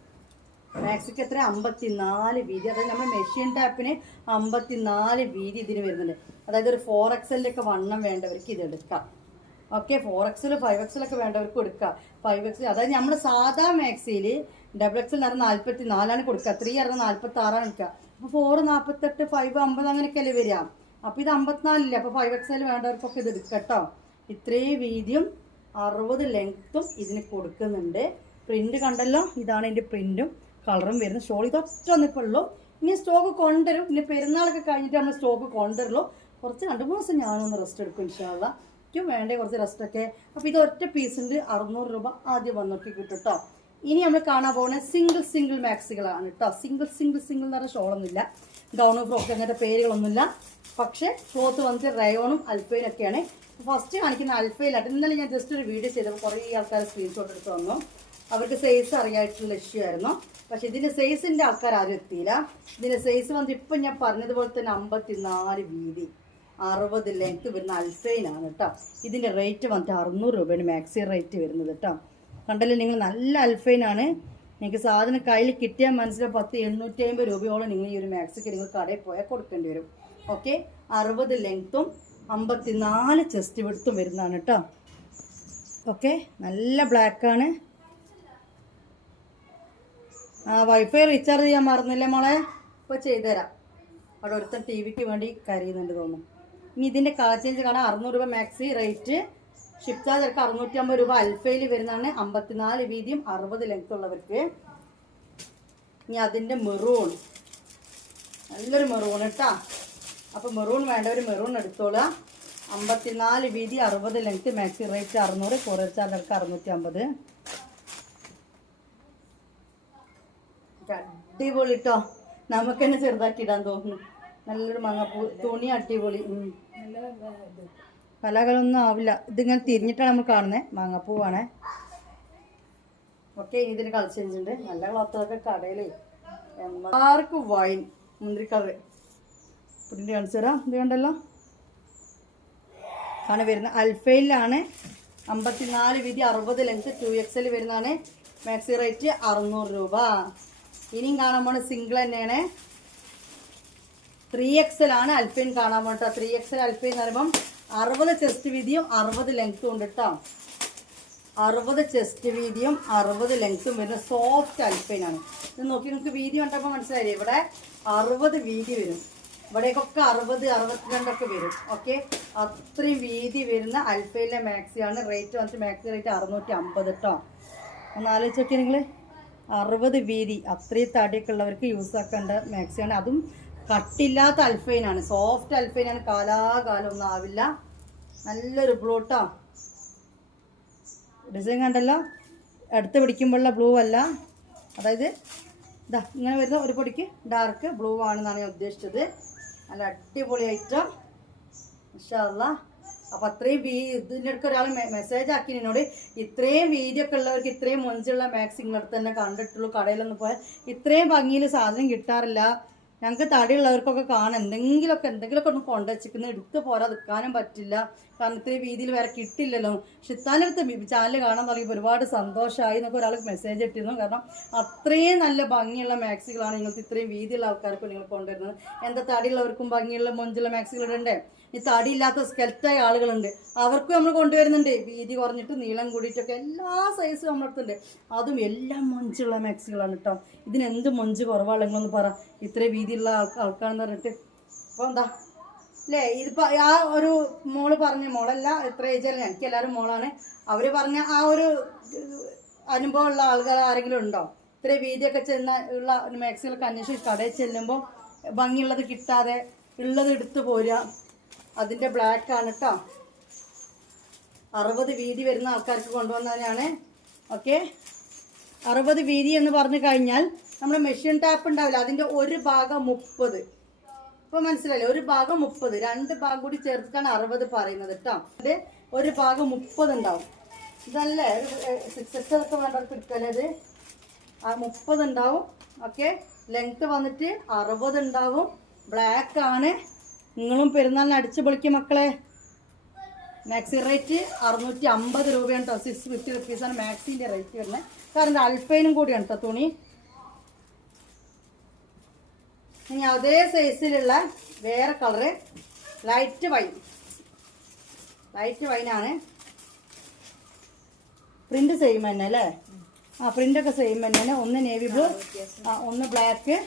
മാക്സിക്ക് എത്ര? 54 വീതി. അതായത് നമ്മുടെ മെഷീൻ ടാപ്പിന് 54 വീതി ഇതിന് വരുന്നുണ്ട്. അതായത് ഒരു 4XL ഒക്കെ വണ്ണം വേണ്ടവർക്ക് ഇത് എടുക്കാം. ഓക്കെ, 4XL 5XL ഒക്കെ വേണ്ടവർക്ക് എടുക്കാം. 5XL അതായത് നമ്മൾ സാധാ മാക്സിയിൽ XXL എന്ന് പറഞ്ഞാൽ 44 കൊടുക്കുക, 3 പറഞ്ഞാൽ 46 എടുക്കുക. അപ്പോൾ 4 48 5 50 അങ്ങനെയൊക്കെ അല്ലേ വരിക. അപ്പോൾ ഇത് 54 അപ്പോൾ 5XL വേണ്ടവർക്കൊക്കെ ഇത് എടുക്കാം കേട്ടോ. ഇത്രയും വീതിയും 60 ലെങ്ത്തും ഇതിന് കൊടുക്കുന്നുണ്ട്. പ്രിന്റ് കണ്ടല്ലോ, ഇതാണ് ഇതിൻ്റെ പ്രിന്റും കളറും വരുന്നത്. ഷോൾ ഇതൊറ്റ ഒന്നിപ്പോൾ ഉള്ളൂ. ഇനി സ്റ്റോക്ക് കൊണ്ടുവരും. ഇനി പെരുന്നാളൊക്കെ കഴിഞ്ഞിട്ട് നമ്മൾ സ്റ്റോക്ക് കൊണ്ടുവരുള്ളൂ. കുറച്ച് 2-3 ദിവസം ഞാനൊന്ന് റെസ്റ്റ് എടുക്കും ഇൻഷാല്ലാ. ഏറ്റവും വേണ്ടേ കുറച്ച് റെസ്റ്റൊക്കെ. അപ്പോൾ ഇത് ഒറ്റ പീസിൻ്റെ 600 രൂപ ആദ്യം വന്നൊക്കെ കിട്ടും കേട്ടോ. ഇനി നമ്മൾ കാണാൻ പോകുന്നത് സിംഗിൾ മാക്സികളാണ് കേട്ടോ. സിംഗിൾ എന്ന് പറഞ്ഞാൽ ഷോളൊന്നുമില്ല, ഗൗൺ ഫ്രോക്ക് അങ്ങനത്തെ പേരുകളൊന്നുമില്ല. പക്ഷേ ക്ലോത്ത് വന്നിട്ട് റയോണും അൽഫൈനൊക്കെയാണ്. ഫസ്റ്റ് കാണിക്കുന്ന അൽഫൈലായിട്ട്. ഇന്നലെ ഞാൻ ജസ്റ്റ് ഒരു വീഡിയോ ചെയ്തപ്പോൾ കുറേ ആൾക്കാർ സ്ക്രീൻഷോട്ട് എടുത്ത് വന്നു. അവർക്ക് സൈസ് അറിയായിട്ടുള്ള ഇഷ്യൂ ആയിരുന്നു. പക്ഷെ ഇതിൻ്റെ സൈസിൻ്റെ ആൾക്കാർ ആരും എത്തിയില്ല. ഇതിൻ്റെ സൈസ് വന്നിട്ട് ഇപ്പം ഞാൻ പറഞ്ഞതുപോലെ തന്നെ 54 വീതി 60 ലെങ്ത്ത് വരുന്ന അൽഫൈനാണ് കേട്ടോ. ഇതിൻ്റെ റേറ്റ് വന്നിട്ട് 600 രൂപയാണ് മാക്സി റേറ്റ് വരുന്നത് കേട്ടോ. കണ്ടല്ലേ നിങ്ങൾ, നല്ല അൽഫൈനാണ്. നിങ്ങൾക്ക് സാധനം കയ്യിൽ കിട്ടിയാൽ മനസ്സിലാവും 850 രൂപയോളം നിങ്ങൾ ഈ ഒരു മാക്സിക്ക് നിങ്ങൾ കടയിൽ പോയാൽ കൊടുക്കേണ്ടി വരും. ഓക്കെ, 60 ലെങ്ത്തും 54 ചെസ്റ്റ് വിഡ്ത്തും വരുന്നതാണ് കേട്ടോ. ഓക്കെ, നല്ല ബ്ലാക്കാണ്. വൈഫൈ റീചാർജ് ചെയ്യാൻ മറന്നില്ലേ മോളെ? ഇപ്പോൾ ചെയ്തുതരാം. അവിടെ ഒരുത്തൻ ടി വിക്ക് വേണ്ടി കരയുന്നുണ്ട് തോന്നുന്നു. ഇനി ഇതിൻ്റെ കളർ ചേഞ്ച് കാണാൻ 600 രൂപ മാക്സി റേറ്റ്. ഷിപ്പ് ചാർജ് ഒക്കെ 650 രൂപ. അൽഫയിൽ വരുന്നതാണ്. 54 വീതിയും 60 ലെങ്ത്ത് ഉള്ളവർക്ക്. ഇനി അതിൻ്റെ മെറൂൺ, നല്ലൊരു മെറൂൺ കേട്ടോ. അപ്പോൾ മെറൂൺ വേണ്ടവർ മെറൂൺ എടുത്തോളുക. 54 വീതി 60 length maxi rate 600. Courier charge ഒക്കെ 650. അടിപൊളി കേട്ടോ. നമുക്ക് തന്നെ ചെറുതാക്കി ഇടാൻ തോന്നുന്നു. നല്ലൊരു മങ്ങപ്പൂ തുണി, അടിപൊളി. കലകളൊന്നും ആവില്ല. ഇതിങ്ങനെ തിരിഞ്ഞിട്ടാണ് നമ്മൾ കാണുന്നത്. മാങ്ങപ്പൂവാണ്. ഓക്കെ, ഇതിന് കളർ ചേഞ്ച് ഉണ്ട്. നല്ല ക്ലോത്തുകളൊക്കെ കടയിൽ. ആർക്ക് വൈൻ മുന്തിരി കളർ പ്രിന്റ് കാണിച്ചു തരാം. ഇത് കണ്ടല്ലോ, ആണ് വരുന്നത്. അൽഫയിലാണ്. 54 വീതി 60 ലെങ്ത്ത് 2XL വരുന്നതാണ്. മാക്സി റേറ്റ് 600 രൂപ. ഇനിയും കാണാൻ പോണ സിംഗിൾ തന്നെയാണ്. 3XL ആണ് അൽഫൈൻ കാണാൻ പോകട്ടോ. 3XL അൽഫൈൻ എന്ന് പറയുമ്പം 60 ചെസ്റ്റ് വീതിയും 60 ലെങ്ത്തും ഉണ്ട് കേട്ടോ. 60 ചെസ്റ്റ് വീതിയും 60 ലെങ്ത്തും വരുന്ന സോഫ്റ്റ് അൽഫൈനാണ്. ഇത് നോക്കി നിങ്ങൾക്ക് വീതി കണ്ടപ്പോൾ മനസ്സിലായില്ലേ? ഇവിടെ 60 വീതി വരും. ഇവിടേക്കൊക്കെ 60, 62 വരും. ഓക്കെ, അത്രയും വീതി വരുന്ന അൽഫൈനിലെ മാക്സിയാണ്. റേറ്റ് വന്നിട്ട് മാക്സി റേറ്റ് 650 കേട്ടോ. ഒന്ന് ആലോചിച്ച് നോക്കി നിങ്ങൾ. 60 വീതി അത്രയും തടിയൊക്കെ ഉള്ളവർക്ക് യൂസ് ആക്കേണ്ട മാക്സിയാണ്. അതും കട്ടില്ലാത്ത അൽഫൈനാണ്, സോഫ്റ്റ് അൽഫൈനാണ്. കാലാകാലം ഒന്നും ആവില്ല. നല്ലൊരു ബ്ലൂ കേട്ടോ. ഡിസൈൻ കണ്ടല്ലോ, അടുത്ത് പിടിക്കുമ്പോഴുള്ള ബ്ലൂ അല്ല. അതായത് ഇതാ ഇങ്ങനെ വരുന്ന ഒരു പൊടിക്ക് ഡാർക്ക് ബ്ലൂ ആണെന്നാണ് ഞാൻ ഉദ്ദേശിച്ചത്. നല്ല അടിപൊളി ഐറ്റം ഇൻഷാ അല്ലാഹ്. അപ്പം അത്രയും ഇതിൻ്റെ അടുത്ത് ഒരാൾ മെസ്സേജ് ആക്കി എന്നോട്, ഇത്രയും വീതിയൊക്കെ ഉള്ളവർക്ക് ഇത്രയും മൊഞ്ചുള്ള മാക്സി നിങ്ങളടുത്ത് തന്നെ കണ്ടിട്ടുള്ളൂ, കടയിലൊന്നും പോയാൽ ഇത്രയും ഭംഗിയിൽ സാധനം കിട്ടാറില്ല. ഞങ്ങൾക്ക് തടിയുള്ളവർക്കൊക്കെ കാണാം. എന്തെങ്കിലുമൊക്കെ ഒന്ന് കൊണ്ടുവച്ചിരിക്കുന്നത് എടുത്ത് പോരാ നിൽക്കാനും പറ്റില്ല. കാരണം ഇത്രയും വീതിയിൽ വേറെ കിട്ടില്ലല്ലോ. ഷിത്താനടുത്ത് ചാനൽ കാണാൻ തുടങ്ങിയപ്പോൾ ഒരുപാട് സന്തോഷമായി എന്നൊക്കെ ഒരാൾക്ക് മെസ്സേജ് ഇട്ടിരുന്നു. കാരണം അത്രയും നല്ല ഭംഗിയുള്ള മാക്സികളാണ് നിങ്ങൾക്ക് ഇത്രയും വീതിയുള്ള ആൾക്കാർക്ക് നിങ്ങൾ കൊണ്ടുവരുന്നത്. എന്താ തടിയുള്ളവർക്കും ഭംഗിയുള്ള മൊഞ്ചുള്ള മാക്സികൾ ഇടണ്ടേ? ഈ തടിയില്ലാത്ത സ്കെൽറ്റായ ആളുകളുണ്ട്, അവർക്കും നമ്മൾ കൊണ്ടുവരുന്നുണ്ട്. വീതി കുറഞ്ഞിട്ട് നീളം കൂടിയിട്ടൊക്കെ എല്ലാ സൈസും നമ്മളടുത്തുണ്ട്. അതും എല്ലാം മൊഞ്ചുള്ള മാക്സികളാണ് കേട്ടോ. ഇതിനെന്ത് മൊഞ്ച് കുറവാണ് നിങ്ങളൊന്ന് പറ, ഇത്രയും വീതിയുള്ള ആൾക്കാരെന്ന് പറഞ്ഞിട്ട്. അപ്പോൾ എന്താ അല്ലേ, ഇതിപ്പോൾ ആ ഒരു മോള് പറഞ്ഞ മോളല്ല, എത്ര ഏജല്ല, എനിക്ക് എല്ലാവരും മോളാണ്. അവർ പറഞ്ഞ ആ ഒരു അനുഭവമുള്ള ആളുകൾ ആരെങ്കിലും ഉണ്ടോ? ഇത്രയും വീതിയൊക്കെ ഉള്ള മാക്സികളൊക്കെ അന്വേഷിച്ച് കടയിൽ ചെല്ലുമ്പോൾ ഭംഗിയുള്ളത് കിട്ടാതെ ഉള്ളത് എടുത്തു പോരുക. അതിൻ്റെ ബ്ലാക്കാണ് കേട്ടോ. 60 വീതി വരുന്ന ആൾക്കാർക്ക് കൊണ്ടുവന്നതാണ്. ഓക്കെ, 60 വീതി എന്ന് പറഞ്ഞു കഴിഞ്ഞാൽ നമ്മുടെ മെഷീൻ ടാപ്പ് ഉണ്ടാവില്ല, അതിൻ്റെ ഒരു ഭാഗം 30. ഇപ്പോൾ മനസ്സിലായില്ലേ, ഒരു ഭാഗം 30, 2 ഭാഗം കൂടി ചേർത്തിട്ടാണ് 60 പറയുന്നത് കേട്ടോ. അത് ഒരു ഭാഗം 30 ഉണ്ടാവും. ഇതല്ലേ 6 ഒക്കെ വേണ്ടവർക്ക് എടുക്കല്ലേ, ഇത് 30 ഉണ്ടാവും. ഓക്കെ, ലെങ്ത്ത് വന്നിട്ട് 60 ഉണ്ടാവും. ബ്ലാക്ക് ആണ്. നിങ്ങളും പെരുന്നാളിന് അടിച്ചു പൊളിക്കും മക്കളെ. മാക്സി റേറ്റ് 650 രൂപയാണ് കേട്ടോ. 650 റുപ്പീസാണ് മാക്സിൻ്റെ റേറ്റ് വരുന്നത്. കാരണം അൽഫൈനും കൂടിയാണ് കേട്ടോ തുണി. ഇനി അതേ സൈസിലുള്ള വേറെ കളറ് ലൈറ്റ് വൈനാണ്. പ്രിന്റ് സെയിം തന്നെ അല്ലേ? ആ, പ്രിൻ്റൊക്കെ സെയിം തന്നെയാണ്. ഒന്ന് നേവി ബ്ലൂ, ഒന്ന് ബ്ലാക്ക്,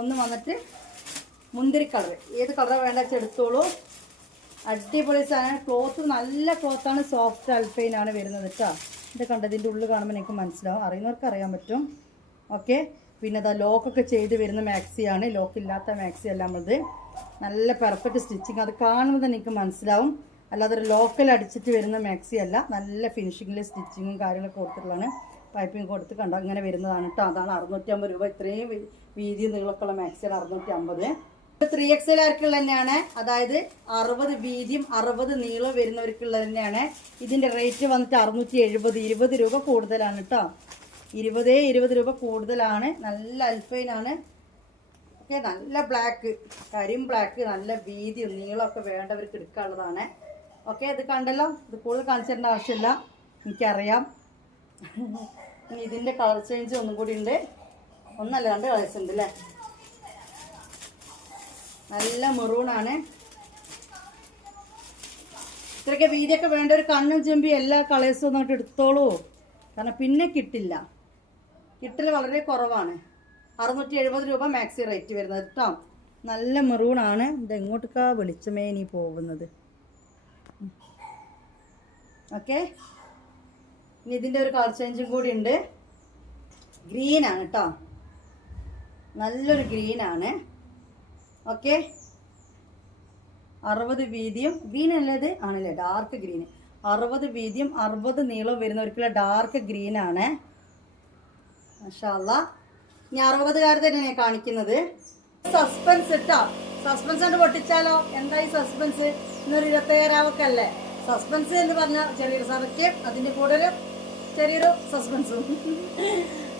ഒന്ന് വന്നിട്ട് മുന്തിരി കളർ. ഏത് കളറാണ് വേണ്ട വെച്ചെടുത്തോളൂ. അടിപൊളി സാധനം. ക്ലോത്ത് നല്ല ക്ലോത്താണ്, സോഫ്റ്റ് അൽഫൈനാണ് വരുന്നത് കേട്ടോ. ഇത് കണ്ടതിൻ്റെ ഉള്ളിൽ കാണുമ്പോൾ എനിക്ക് മനസ്സിലാവും, അറിയുന്നവർക്ക് അറിയാൻ പറ്റും. ഓക്കെ, പിന്നെ അതാ ലോക്കൊക്കെ ചെയ്ത് വരുന്ന മാക്സിയാണ്, ലോക്കില്ലാത്ത മാക്സി അല്ല നമ്മളത്. നല്ല പെർഫെക്റ്റ് സ്റ്റിച്ചിങ്, അത് കാണുമ്പോൾ തന്നെ എനിക്ക് മനസ്സിലാവും. അല്ലാതെ ഒരു ലോക്കൽ അടിച്ചിട്ട് വരുന്ന മാക്സി അല്ല, നല്ല ഫിനിഷിങ്ങിൽ സ്റ്റിച്ചിങ്ങും കാര്യങ്ങളൊക്കെ കൊടുത്തിട്ടുള്ളതാണ്. പൈപ്പിങ് കൊടുത്ത് കണ്ടോ ഇങ്ങനെ വരുന്നതാണ് കേട്ടോ. അതാണ് 650 രൂപ. ഇത്രയും വീതി നീളമൊക്കെ ഉള്ള മാക്സിയാണ് 650. 3XL ആർക്കുള്ള തന്നെയാണ്, അതായത് 60 വീതിയും 60 നീളവും വരുന്നവർക്കുള്ളത് തന്നെയാണ്. ഇതിൻ്റെ റേറ്റ് വന്നിട്ട് 670, 20 രൂപ കൂടുതലാണ് കേട്ടോ. 20 രൂപ കൂടുതലാണ്. നല്ല അൽഫൈനാണ്. ഓക്കെ, നല്ല ബ്ലാക്ക്, കരിം ബ്ലാക്ക്, നല്ല വീതിയും നീളമൊക്കെ വേണ്ടവർക്ക് എടുക്കാനുള്ളതാണ്. ഓക്കെ, ഇത് കണ്ടല്ലോ, ഇത് കൂടുതൽ കാണിച്ചു തരേണ്ട ആവശ്യമില്ല, എനിക്കറിയാം. ഇനി ഇതിൻ്റെ കളർ ചേഞ്ച് ഒന്നും കൂടി ഉണ്ട്. ഒന്നല്ല, 2 കളേഴ്സ് ഉണ്ട് അല്ലേ. നല്ല മെറൂണാണ്. ഇത്രയൊക്കെ വീതിയൊക്കെ വേണ്ട ഒരു കണ്ണും ചെമ്പി എല്ലാ കളേഴ്സും ഒന്നിട്ട് എടുത്തോളൂ. കാരണം പിന്നെ കിട്ടൽ വളരെ കുറവാണ്. 670 രൂപ മാക്സി റേറ്റ് വരുന്നത് കേട്ടോ. നല്ല മെറൂണാണ്. ഇത് എങ്ങോട്ടേക്കാ വെളിച്ചമേ നീ പോകുന്നത്. ഓക്കെ, ഇനി ഇതിൻ്റെ ഒരു കളർ ചേഞ്ചും കൂടി ഉണ്ട്. ഗ്രീനാണ് കേട്ടോ, നല്ലൊരു ഗ്രീനാണ്. ഓക്കെ, 60 വീതിയും, ഗ്രീൻ അല്ലത് ആണല്ലേ, ഡാർക്ക് ഗ്രീൻ. 60 വീതിയും 60 നീളവും വരുന്നവർക്കുള്ള ഡാർക്ക് ഗ്രീനാണ്. മാഷാ അല്ലാഹ്. ഇനി 60കാർ തന്നെയാണ് കാണിക്കുന്നത്. സസ്പെൻസ് ഇട്ടോ, സസ്പെൻസ് കൊണ്ട് പൊട്ടിച്ചാലോ. എന്തായി സസ്പെൻസ്? ഇന്നൊരു 27 അല്ലേ. സസ്പെൻസ് എന്ന് പറഞ്ഞാൽ ചെറിയൊരു സതയ്ക്ക്, അതിൻ്റെ കൂടെ ഒരു ചെറിയൊരു സസ്പെൻസും.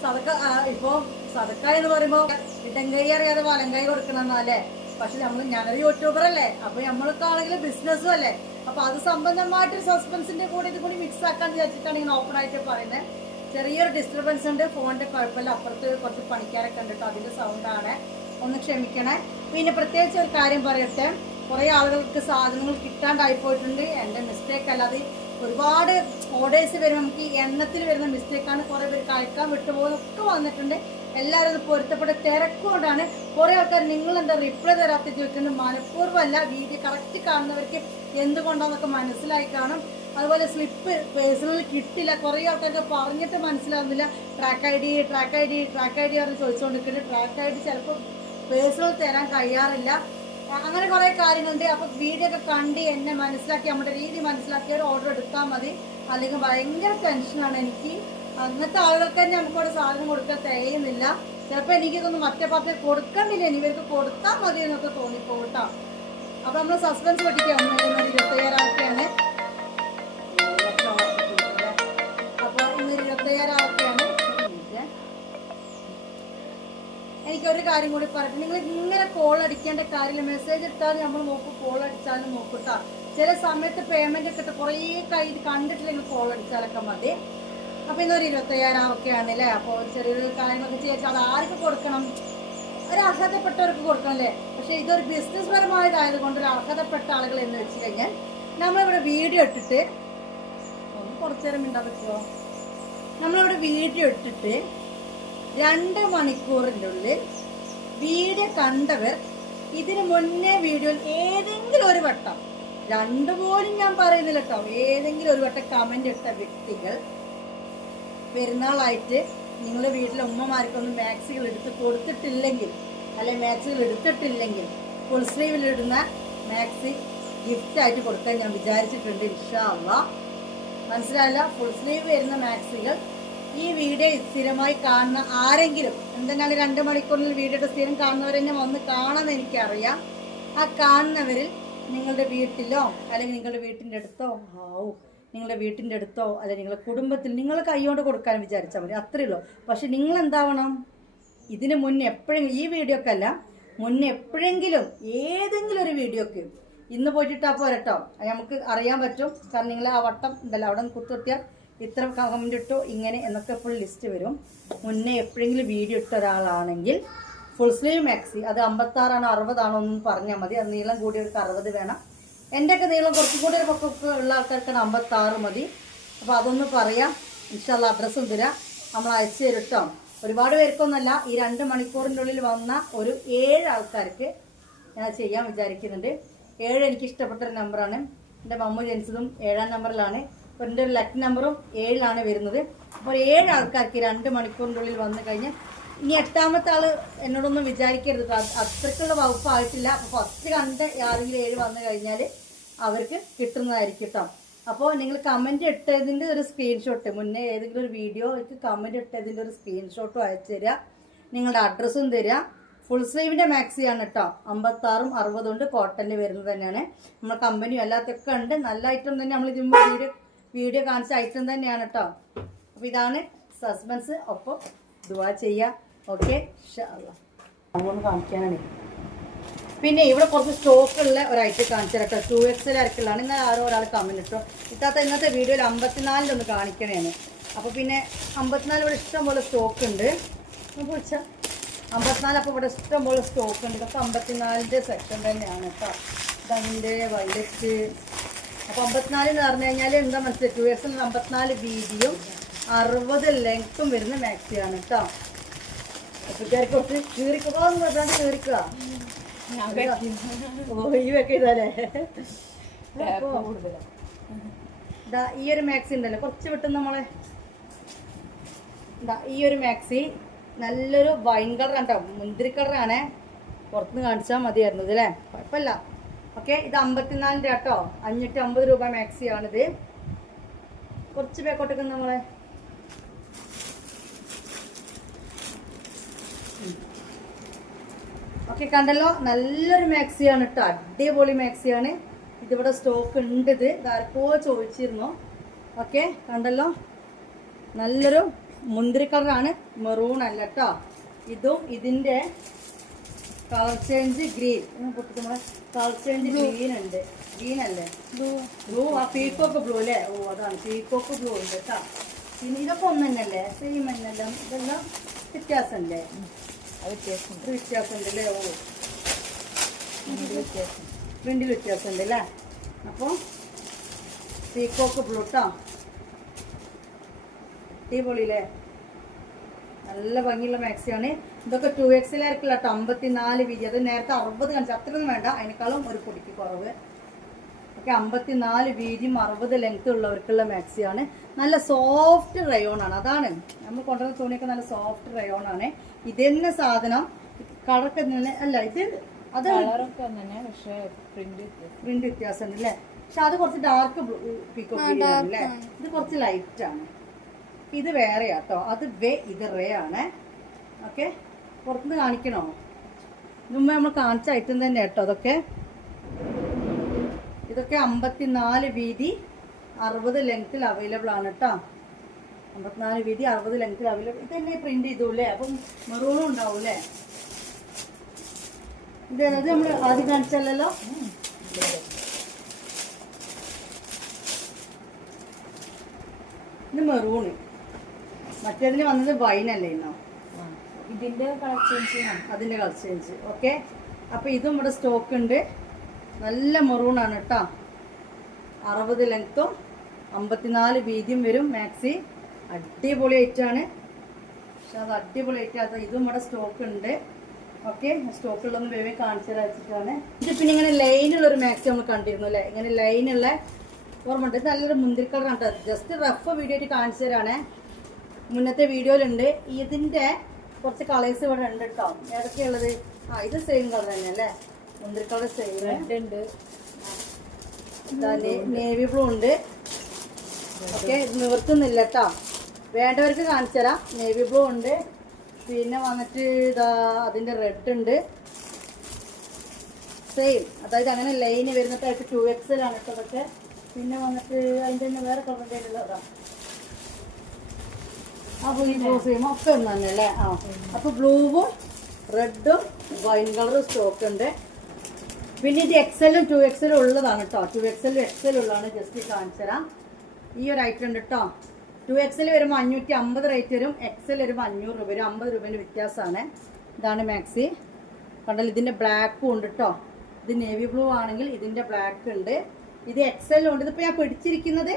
സതക്ക ഇപ്പോൾ സതക്ക എന്ന് പറയുമ്പോൾ ഇടങ്കൈ അറിയാതെ വലങ്കൈ കൊടുക്കണമെന്നല്ലേ. പക്ഷെ ഞാനൊരു യൂട്യൂബർ അല്ലേ, അപ്പോൾ നമ്മൾക്കാണെങ്കിൽ ബിസിനസ്സും അല്ലേ. അപ്പോൾ അത് സംബന്ധമായിട്ട് സസ്പെൻസിൻ്റെ കൂടെ ഇത് കൂടി മിക്സ് ആക്കാൻ വിചാരിച്ചിട്ടാണ് ഇങ്ങനെ ഓപ്പൺ ആയിട്ട് പറയുന്നത്. ചെറിയൊരു ഡിസ്റ്റർബൻസ് ഉണ്ട്, ഫോണിൻ്റെ കുഴപ്പമില്ല. അപ്പുറത്ത് കുറച്ച് പണിക്കാരൊക്കെ ഉണ്ട് കേട്ടോ, അതിൻ്റെ സൗണ്ടാണ്, ഒന്ന് ക്ഷമിക്കണേ. പിന്നെ പ്രത്യേകിച്ച് ഒരു കാര്യം പറയട്ടെ, കുറേ ആളുകൾക്ക് സാധനങ്ങൾ കിട്ടാണ്ടായിപ്പോയിട്ടുണ്ട്. എൻ്റെ മിസ്റ്റേക്ക് അല്ലാതെ ഒരുപാട് ഓർഡേഴ്സ് വരും, നമുക്ക് ഈ എണ്ണത്തിൽ വരുന്ന മിസ്റ്റേക്കാണ്. കുറേ പേര് കഴിക്കാൻ വിട്ടുപോകുന്നൊക്കെ വന്നിട്ടുണ്ട്. എല്ലാവരും ഇത് പൊരുത്തപ്പെട്ട തിരക്കുകൊണ്ടാണ്. കുറേ ആൾക്കാർ നിങ്ങളെന്താ റിപ്ലൈ തരാത്ത ചോദിക്കുന്നത്. മനഃപൂർവ്വമല്ല, വീഡിയോ കറക്റ്റ് കാണുന്നവർക്ക് എന്തുകൊണ്ടാണെന്നൊക്കെ മനസ്സിലായി കാണും. അതുപോലെ സ്ലിപ്പ് പേഴ്സണൽ കിട്ടില്ല, കുറേ ആൾക്കാർക്ക് പറഞ്ഞിട്ട് മനസ്സിലാവുന്നില്ല. ട്രാക്ക് ഐ ഡി പറഞ്ഞ് ചോദിച്ചുകൊണ്ടിരിക്കുന്നത്. ട്രാക്ക് ഐ ഡി ചിലപ്പോൾ പേഴ്സണൽ തരാൻ കഴിയാറില്ല. അങ്ങനെ കുറേ കാര്യങ്ങളുണ്ട്. അപ്പോൾ വീഡിയോ ഒക്കെ കണ്ട് എന്നെ മനസ്സിലാക്കി, നമ്മുടെ രീതി മനസ്സിലാക്കിയവർ ഓർഡർ എടുത്താൽ മതി. അല്ലെങ്കിൽ ഭയങ്കര ടെൻഷനാണ് എനിക്ക്. അങ്ങനത്തെ ആളുകൾക്ക് തന്നെ നമുക്കവിടെ സാധനം കൊടുക്കാൻ തികയുന്നില്ല. ചിലപ്പോൾ എനിക്കിതൊന്നും മറ്റേ പാർട്ടി കൊടുക്കണ്ടില്ല, ഇവർക്ക് കൊടുത്താൽ മതി എന്നൊക്കെ തോന്നിപ്പോട്ടാ. അപ്പോൾ നമ്മൾ സസ്പെൻസ് പഠിക്കാം. 27 അപ്പോൾ ഇന്ന് 27 എനിക്കൊരു കാര്യം കൂടി പറയട്ടെ. നിങ്ങൾ ഇങ്ങനെ കോൾ അടിക്കേണ്ട കാര്യമില്ല. മെസ്സേജ് ഇട്ടാൽ നമ്മൾ നോക്കും, കോൾ അടിച്ചാലും നോക്കൂട്ടാ. ചില സമയത്ത് പേയ്മെന്റ് ഒക്കെ കുറേ കണ്ടിട്ടില്ലെങ്കിൽ കോൾ അടിച്ചാലൊക്കെ മതി. അപ്പോൾ ഇന്നൊരു 25,000 ഒക്കെ ആണല്ലേ. അപ്പോൾ ചെറിയൊരു കാര്യങ്ങളൊക്കെ ചെയ്യാൻ അത് ആർക്ക് കൊടുക്കണം? ഒരു അർഹതപ്പെട്ടവർക്ക് കൊടുക്കണം അല്ലേ. പക്ഷേ ഇതൊരു ബിസിനസ് പരമായതായത് കൊണ്ട് ഒരു അർഹതപ്പെട്ട ആളുകൾ എന്ന് വെച്ച് കഴിഞ്ഞാൽ നമ്മളിവിടെ വീഡിയോ ഇട്ടിട്ട് ഒന്ന് കുറച്ചു നേരം മിണ്ടാൻ പറ്റുമോ? നമ്മളിവിടെ വീഡിയോ ഇട്ടിട്ട് 2 മണിക്കൂറിൻ്റെ ഉള്ളിൽ വീഡിയോ കണ്ടവർ ഇതിന് മുന്നേ വീഡിയോയിൽ ഏതെങ്കിലും ഒരു വട്ടം, 2 പോലും ഞാൻ പറയുന്നില്ല കേട്ടോ, ഏതെങ്കിലും ഒരു വട്ടം കമന്റ് ഇട്ട വ്യക്തികൾ പെരുന്നാളായിട്ട് നിങ്ങളുടെ വീട്ടിലെ ഉമ്മമാർക്കൊന്നും മാക്സികൾ എടുത്ത് കൊടുത്തിട്ടില്ലെങ്കിൽ, അല്ലെങ്കിൽ മാക്സികൾ എടുത്തിട്ടില്ലെങ്കിൽ ഫുൾ സ്ലീവിലിടുന്ന മാക്സി ഗിഫ്റ്റായിട്ട് കൊടുക്കാൻ ഞാൻ വിചാരിച്ചിട്ടുണ്ട്. ഇൻഷാ അല്ലാഹ്. മനസ്സിലായില്ല? ഫുൾ സ്ലീവ് വരുന്ന മാക്സികൾ ഈ വീഡിയോ സ്ഥിരമായി കാണുന്ന ആരെങ്കിലും, എന്തെന്നാണ് 2 മണിക്കൂറിൽ വീഡിയോയുടെ സ്ഥിരം കാണുന്നവരെന്നെ വന്ന് കാണാമെന്ന് എനിക്കറിയാം. ആ കാണുന്നവരിൽ നിങ്ങളുടെ വീട്ടിലോ അല്ലെങ്കിൽ നിങ്ങളുടെ വീട്ടിൻ്റെ അടുത്തോ നിങ്ങളുടെ വീട്ടിൻ്റെ അടുത്തോ അല്ലെങ്കിൽ നിങ്ങളുടെ കുടുംബത്തിൽ നിങ്ങൾ കൈകൊണ്ട് കൊടുക്കാൻ വിചാരിച്ചാൽ മതി, അത്രയേ ഉള്ളൂ. പക്ഷെ നിങ്ങൾ എന്താവണം, ഇതിന് മുന്നേ എപ്പോഴെങ്കിലും, ഈ വീഡിയോക്കല്ല മുന്നേ എപ്പോഴെങ്കിലും ഏതെങ്കിലും ഒരു വീഡിയോക്ക് ഇന്ന് പോയിട്ടാ പോരട്ടോ, നമുക്ക് അറിയാൻ പറ്റും. കാരണം നിങ്ങൾ ആ വട്ടം ഉണ്ടല്ലോ അവിടെ നിന്ന് കുത്തുത്തിയാൽ ഇത്ര കമന്റ് ഇട്ടു ഇങ്ങനെ എന്നൊക്കെ ഫുൾ ലിസ്റ്റ് വരും. മുന്നേ എപ്പോഴെങ്കിലും വീഡിയോ ഇട്ട ഒരാളാണെങ്കിൽ ഫുൾ സ്ലീവ് മാക്സി അത് 56 ആണോ 60 ആണോ എന്ന് പറഞ്ഞാൽ മതി. അത് നീളം കൂടിയവർക്ക് 60 വേണം. എൻ്റെയൊക്കെ നീളം കുറച്ചും കൂടി ഒരു പൊക്കൊക്കെ ഉള്ള ആൾക്കാർക്കാണ് 56 മതി. അപ്പോൾ അതൊന്ന് പറയാം. ഇൻഷാ അല്ലാഹ് അഡ്രസ്സും തരാം, നമ്മൾ അയച്ചു തരും കേട്ടോ. ഒരുപാട് പേർക്കൊന്നുമല്ല, ഈ 2 മണിക്കൂറിൻ്റെ ഉള്ളിൽ വന്ന ഒരു 7 ആൾക്കാർക്ക് ഞാൻ ചെയ്യാൻ വിചാരിക്കുന്നുണ്ട്. 7 എനിക്ക് ഇഷ്ടപ്പെട്ടൊരു നമ്പറാണ്. എൻ്റെ മമ്മു ജനിച്ചതും 7ാം നമ്പറിലാണ്. അപ്പോൾ എൻ്റെ ഒരു ലക്ക് നമ്പറും 7 വരുന്നത്. അപ്പോൾ 7 ആൾക്കാർക്ക് 2 മണിക്കൂറിൻ്റെ ഉള്ളിൽ വന്നു കഴിഞ്ഞാൽ, ഇനി 8ാമത്തെ ആൾ എന്നോടൊന്നും വിചാരിക്കരുത്, അത്രയ്ക്കുള്ള വകുപ്പായിട്ടില്ല. അപ്പോൾ ഫസ്റ്റ് കണ്ട് ആരെങ്കിലും 7 വന്നു കഴിഞ്ഞാൽ അവർക്ക് കിട്ടുന്നതായിരിക്കും കേട്ടോ. അപ്പോൾ നിങ്ങൾ കമൻറ്റ് ഇട്ടതിൻ്റെ ഒരു സ്ക്രീൻഷോട്ട്, മുന്നേ ഏതെങ്കിലും ഒരു വീഡിയോയ്ക്ക് കമൻറ്റ് ഇട്ടതിൻ്റെ ഒരു സ്ക്രീൻഷോട്ടും അയച്ചു തരിക, നിങ്ങളുടെ അഡ്രസ്സും തരിക. ഫുൾ സ്ലീവിൻ്റെ മാക്സിയാണ് കേട്ടോ. 56ഉം 60 കൊണ്ട് കോട്ടണിൽ വരുന്നത് തന്നെയാണ്. നമ്മൾ കമ്പനിയും അല്ലാത്തൊക്കെ ഉണ്ട്. നല്ല ഐറ്റം തന്നെ നമ്മൾ ഇതിന് വീഡിയോ കാണിച്ച ഐറ്റം തന്നെയാണ് കേട്ടോ. അപ്പോൾ ഇതാണ് സസ്പെൻസ്. ഒപ്പം ദുആ ചെയ്യുക. ഓക്കെ, ഇൻഷാ അല്ലാഹ്. അങ്ങോട്ട് കാണിക്കാനാണ്. പിന്നെ ഇവിടെ കുറച്ച് സ്റ്റോക്കുള്ള ഒരു ഐറ്റം കാണിച്ചു കേട്ടോ. 2XL ആർക്കുള്ളതാണ്. ഇന്നലെ ഒരാൾ കമൻറ്റ് ഇട്ടോ, ഇന്നത്തെ വീഡിയോയിൽ 54 ഒന്ന് കാണിക്കണേന്ന്. അപ്പോൾ പിന്നെ 54 ഇവിടെ ഇഷ്ടംപോലെ സ്റ്റോക്ക് ഉണ്ട്. നമുക്ക് വെച്ചാൽ 54 അപ്പോൾ ഇവിടെ ഇഷ്ടംപോലെ സ്റ്റോക്ക് ഉണ്ട്. ഇതൊക്കെ 54ൻ്റെ സെക്ഷൻ തന്നെയാണ് കേട്ടോ. ഇതതിൻ്റെ വൈലറ്റ്. അപ്പോൾ 54 എന്ന് പറഞ്ഞു കഴിഞ്ഞാൽ എന്താ മനസ്സിലായി, 2XL 54 വീതിയും 60 ലെങ്ത്തും വരുന്ന മാക്സിയാണ് കേട്ടോ. അപ്പോൾ കുറച്ച് കീറിക്കോന്ന് പറഞ്ഞാൽ കീറിക്കുക ഈ വെക്ക ചെയ്താലേ. ഇതാ ഈ ഒരു മാക്സി ഉണ്ടല്ലോ, കുറച്ച് വിട്ടും നമ്മളെ ഇതാ ഈ ഒരു മാക്സി നല്ലൊരു വൈൻ കളറാണ് കേട്ടോ, മുന്തിരി കളറാണ്. പുറത്തുനിന്ന് കാണിച്ചാൽ മതിയായിരുന്നു ഇതല്ലേ, കുഴപ്പമില്ല. ഓക്കെ, ഇത് 54 കേട്ടോ, 550 രൂപ മാക്സിയാണിത്. കുറച്ച് പേക്കോട്ടൊക്കെ നമ്മളെ ഓക്കെ കണ്ടല്ലോ. നല്ലൊരു മാക്സിയാണ് കേട്ടോ, അടിപൊളി മാക്സിയാണ്. ഇതിവിടെ സ്റ്റോക്ക് ഉണ്ട്. ഇത് ആർക്കോ ചോദിച്ചിരുന്നു. ഓക്കെ കണ്ടല്ലോ, നല്ലൊരു മുന്തിരി കളറാണ്, മെറൂൺ അല്ല കേട്ടോ. ഇതും ഇതിൻ്റെ കളർ ചേഞ്ച് ഗ്രീൻ, നമ്മളെ കളർ ചേഞ്ച് ഗ്രീൻ ഉണ്ട്. ഗ്രീൻ അല്ലേ, ബ്ലൂ. ആ പീക്കോക്ക് ബ്ലൂ അല്ലേ? ഓ അതാണ് പീക്കോക്ക് ബ്ലൂ ഉണ്ട് കേട്ടോ. പിന്നെ ഇതൊക്കെ ഒന്ന് തന്നെയല്ലേ, സെയിം തന്നെയല്ല, ഇതെല്ലാം വ്യത്യാസമല്ലേ? വ്യത്യാസമുണ്ട് അല്ലേ? ഓ ഫ്രണ്ടിൽ വ്യത്യാസമുണ്ട് അല്ലേ? അപ്പോൾ പീക്കോക്ക് ബ്ലൂ കേട്ടോ, അടിപൊളിയില്ലേ, നല്ല ഭംഗിയുള്ള മാക്സിയാണ്. ഇതൊക്കെ 2XL ആയിരിക്കില്ല കേട്ടോ, 54 വീതി. അത് നേരത്തെ 60 കാണിച്ചു, അത്രയൊന്നും വേണ്ട, അതിനേക്കാളും ഒരു പൊടിക്ക് കുറവ്. ഓക്കെ, 54 വീതിയും 60 ലെങ്ത് ഉള്ളവർക്കുള്ള മാക്സിയാണ്. നല്ല സോഫ്റ്റ് റയോൺ ആണ്. അതാണ് നമ്മൾ കൊണ്ടുവന്ന തുണിയൊക്കെ നല്ല സോഫ്റ്റ് റയോൺ ആണ്. ഇത് തന്നെ സാധനം കളറൊക്കെ അല്ല, ഇത് അത് പ്രിന്റ് വ്യത്യാസമുണ്ട് അല്ലേ? പക്ഷെ അത് കുറച്ച് ഡാർക്ക് പീക്കോക്ക് അല്ലേ, ഇത് കുറച്ച് ലൈറ്റ് ആണ്. ഇത് വേറെയാട്ടോ, അത് ഇത് റേ ആണ്. ഓക്കെ, പുറത്തുനിന്ന് കാണിക്കണോ? മുമ്പ് നമ്മൾ കാണിച്ച ഐറ്റം തന്നെ കേട്ടോ. ഇതൊക്കെ 54 വീതി 60 ലെങ്ത്തിൽ അവൈലബിൾ ആണ് കേട്ടോ. 54 വീതി 60 ലെങ്ത്തിൽ അവൈലബിൾ. ഇത് തന്നെ പ്രിന്റ് ചെയ്തൂല്ലേ, അപ്പം മെറൂണും ഉണ്ടാവൂല്ലേ? ഇത് നമ്മൾ ആദ്യം കാണിച്ചല്ലോ. ഇത് മെറൂണ്, മറ്റേതിന് വന്നത് വൈനല്ലേ ഇന്നോ, ഇതിന്റെ കളർ ചേഞ്ച് അതിന്റെ കളർ ചേഞ്ച്. ഓക്കെ, അപ്പൊ ഇതും ഇവിടെ സ്റ്റോക്ക് ഉണ്ട്. നല്ല മെറൂണാണ് കേട്ടോ. 60 ലെങ്ത്തും 54 വീതിയും വരും മാക്സി. അടിപൊളി ഐറ്റാണ്. പക്ഷെ അത് അടിപൊളി ഐറ്റാത്ത ഇതും ഇവിടെ സ്റ്റോക്ക് ഉണ്ട്. ഓക്കെ, സ്റ്റോക്കുള്ളൊന്ന് വേവേ കാണിച്ചു തരാച്ചിട്ടാണ്. ഇത് പിന്നെ ഇങ്ങനെ ലൈനുള്ളൊരു മാക്സി നമ്മൾ കണ്ടിരുന്നു അല്ലേ, ഇങ്ങനെ ലൈനുള്ള ഓർമ്മ ഉണ്ട്. നല്ലൊരു മുന്തിരി കളറാണ് കേട്ടോ. ജസ്റ്റ് റഫ് വീഡിയോ ആയിട്ട് കാണിച്ചു തരാണേ. മുന്നത്തെ വീഡിയോയിലുണ്ട്. ഇതിന്റെ കുറച്ച് കളേഴ്സ് ഇവിടെ ഉണ്ട് കേട്ടോ. ഏതൊക്കെയുള്ളത്? ഇത് സെയിം കളർ തന്നെ അല്ലേ, മുന്തിരി കളർ സെയിം. റെഡ് ഉണ്ട്, നേവി ബ്ലൂ ഉണ്ട്. ഓക്കെ, നിവർത്തുന്നില്ല കേട്ടോ, വേണ്ടവർക്ക് കാണിച്ചു തരാം. നേവി ബ്ലൂ ഉണ്ട്, പിന്നെ വന്നിട്ട് ഇതാ അതിന്റെ റെഡ് ഉണ്ട് സെയിം. അതായത് അങ്ങനെ ലൈന് വരുന്ന ടൈപ്പ് 2XL ആണ് കേട്ടോ അതൊക്കെ. പിന്നെ വന്നിട്ട് അതിൻ്റെ തന്നെ വേറെ കളറിൻ്റെ ഉള്ളതാ. ബ്ലൂ സെയിം ഒക്കെ ഒന്ന് തന്നെ അല്ലേ. അപ്പൊ ബ്ലൂവും റെഡും വൈൻ കളറും സ്റ്റോക്ക് ഉണ്ട്. പിന്നെ ഇത് XL-ഉം 2XL ഉള്ളതാണ് കേട്ടോ. 2XL XL ഉള്ളതാണ്. ജസ്റ്റ് കാണിച്ചു തരാം. ഈ ഒരു ഐറ്റം ഉണ്ട് കേട്ടോ. 2XL വരുമ്പോൾ 550 റേറ്റ് വരും. XL വരുമ്പോൾ 500 രൂപ വരും. 50 രൂപേൻ്റെ വ്യത്യാസമാണ്. ഇതാണ് മാക്സി. കണ്ടല്ലോ, ഇതിൻ്റെ ബ്ലാക്കും ഉണ്ട് കേട്ടോ. ഇത് നേവി ബ്ലൂ ആണെങ്കിൽ ഇതിൻ്റെ ബ്ലാക്ക് ഉണ്ട്. ഇത് XL ഉണ്ട്. ഇതിപ്പോൾ ഞാൻ പിടിച്ചിരിക്കുന്നത്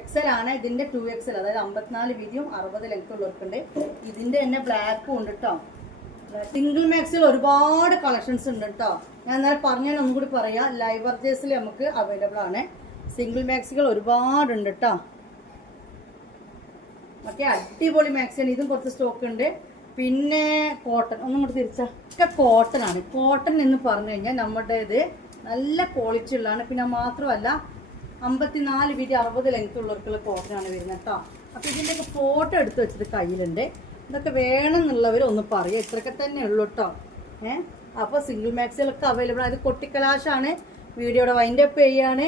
XL ആണ്. ഇതിൻ്റെ 2XL, അതായത് 54 വീതിയും 60 ലെങ്ത്തും ഉള്ളവർക്കുണ്ട്. ഇതിൻ്റെ തന്നെ ബ്ലാക്കും ഉണ്ട് കേട്ടോ. സിംഗിൾ മാക്സിൽ ഒരുപാട് കളക്ഷൻസ് ഉണ്ട് കേട്ടോ. ഞാൻ എന്നാൽ പറഞ്ഞാൽ ഒന്നും കൂടി പറയാം. ലൈവ് പർച്ചേസിൽ നമുക്ക് അവൈലബിൾ ആണ്. സിംഗിൾ മാക്സികൾ ഒരുപാടുണ്ട് കേട്ടോ. മറ്റേ അടിപൊളി മാക്സിയാണ്. ഇതും കുറച്ച് സ്റ്റോക്ക് ഉണ്ട്. പിന്നെ കോട്ടൺ, ഒന്നും കൂടി തിരിച്ചാൽ ഒക്കെ കോട്ടൺ ആണ്. കോട്ടൺ എന്ന് പറഞ്ഞു കഴിഞ്ഞാൽ നമ്മുടെ ഇത് നല്ല ക്വാളിറ്റി ഉള്ളതാണ്. പിന്നെ മാത്രമല്ല 54 വീതി 60 ലെങ്ത് ഉള്ളവർക്കുള്ള കോട്ടൺ ആണ് വരുന്നത് കേട്ടോ. അപ്പോൾ ഇതിൻ്റെയൊക്കെ ഫോട്ടോ എടുത്ത് വെച്ചിട്ട് കയ്യിലുണ്ട്. ഇതൊക്കെ വേണമെന്നുള്ളവർ ഒന്ന് പറയുക. ഇത്രയൊക്കെ തന്നെ ഉള്ളൂ കേട്ടോ. അപ്പോൾ സിംഗിൾ മാക്സികളൊക്കെ അവൈലബിൾ ആണ്. ഇത് കൊട്ടിക്കലാശാണ്. വീഡിയോയുടെ വൈൻഡ് അപ്പ് ചെയ്യാണ്.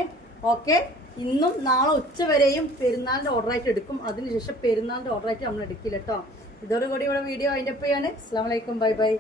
ഓക്കെ, ഇന്നും നാളെ ഉച്ച വരെയും പെരുന്നാളിൻ്റെ ഓർഡറായിട്ട് എടുക്കും. അതിനുശേഷം പെരുന്നാളിൻ്റെ ഓർഡറായിട്ട് നമ്മൾ എടുക്കില്ല കേട്ടോ. ഇതോടുകൂടി ഇവിടെ വീഡിയോ വൈൻഡ് അപ്പ് ചെയ്യാണ്. അസ്സലാമു അലൈക്കും, ബൈ ബൈ.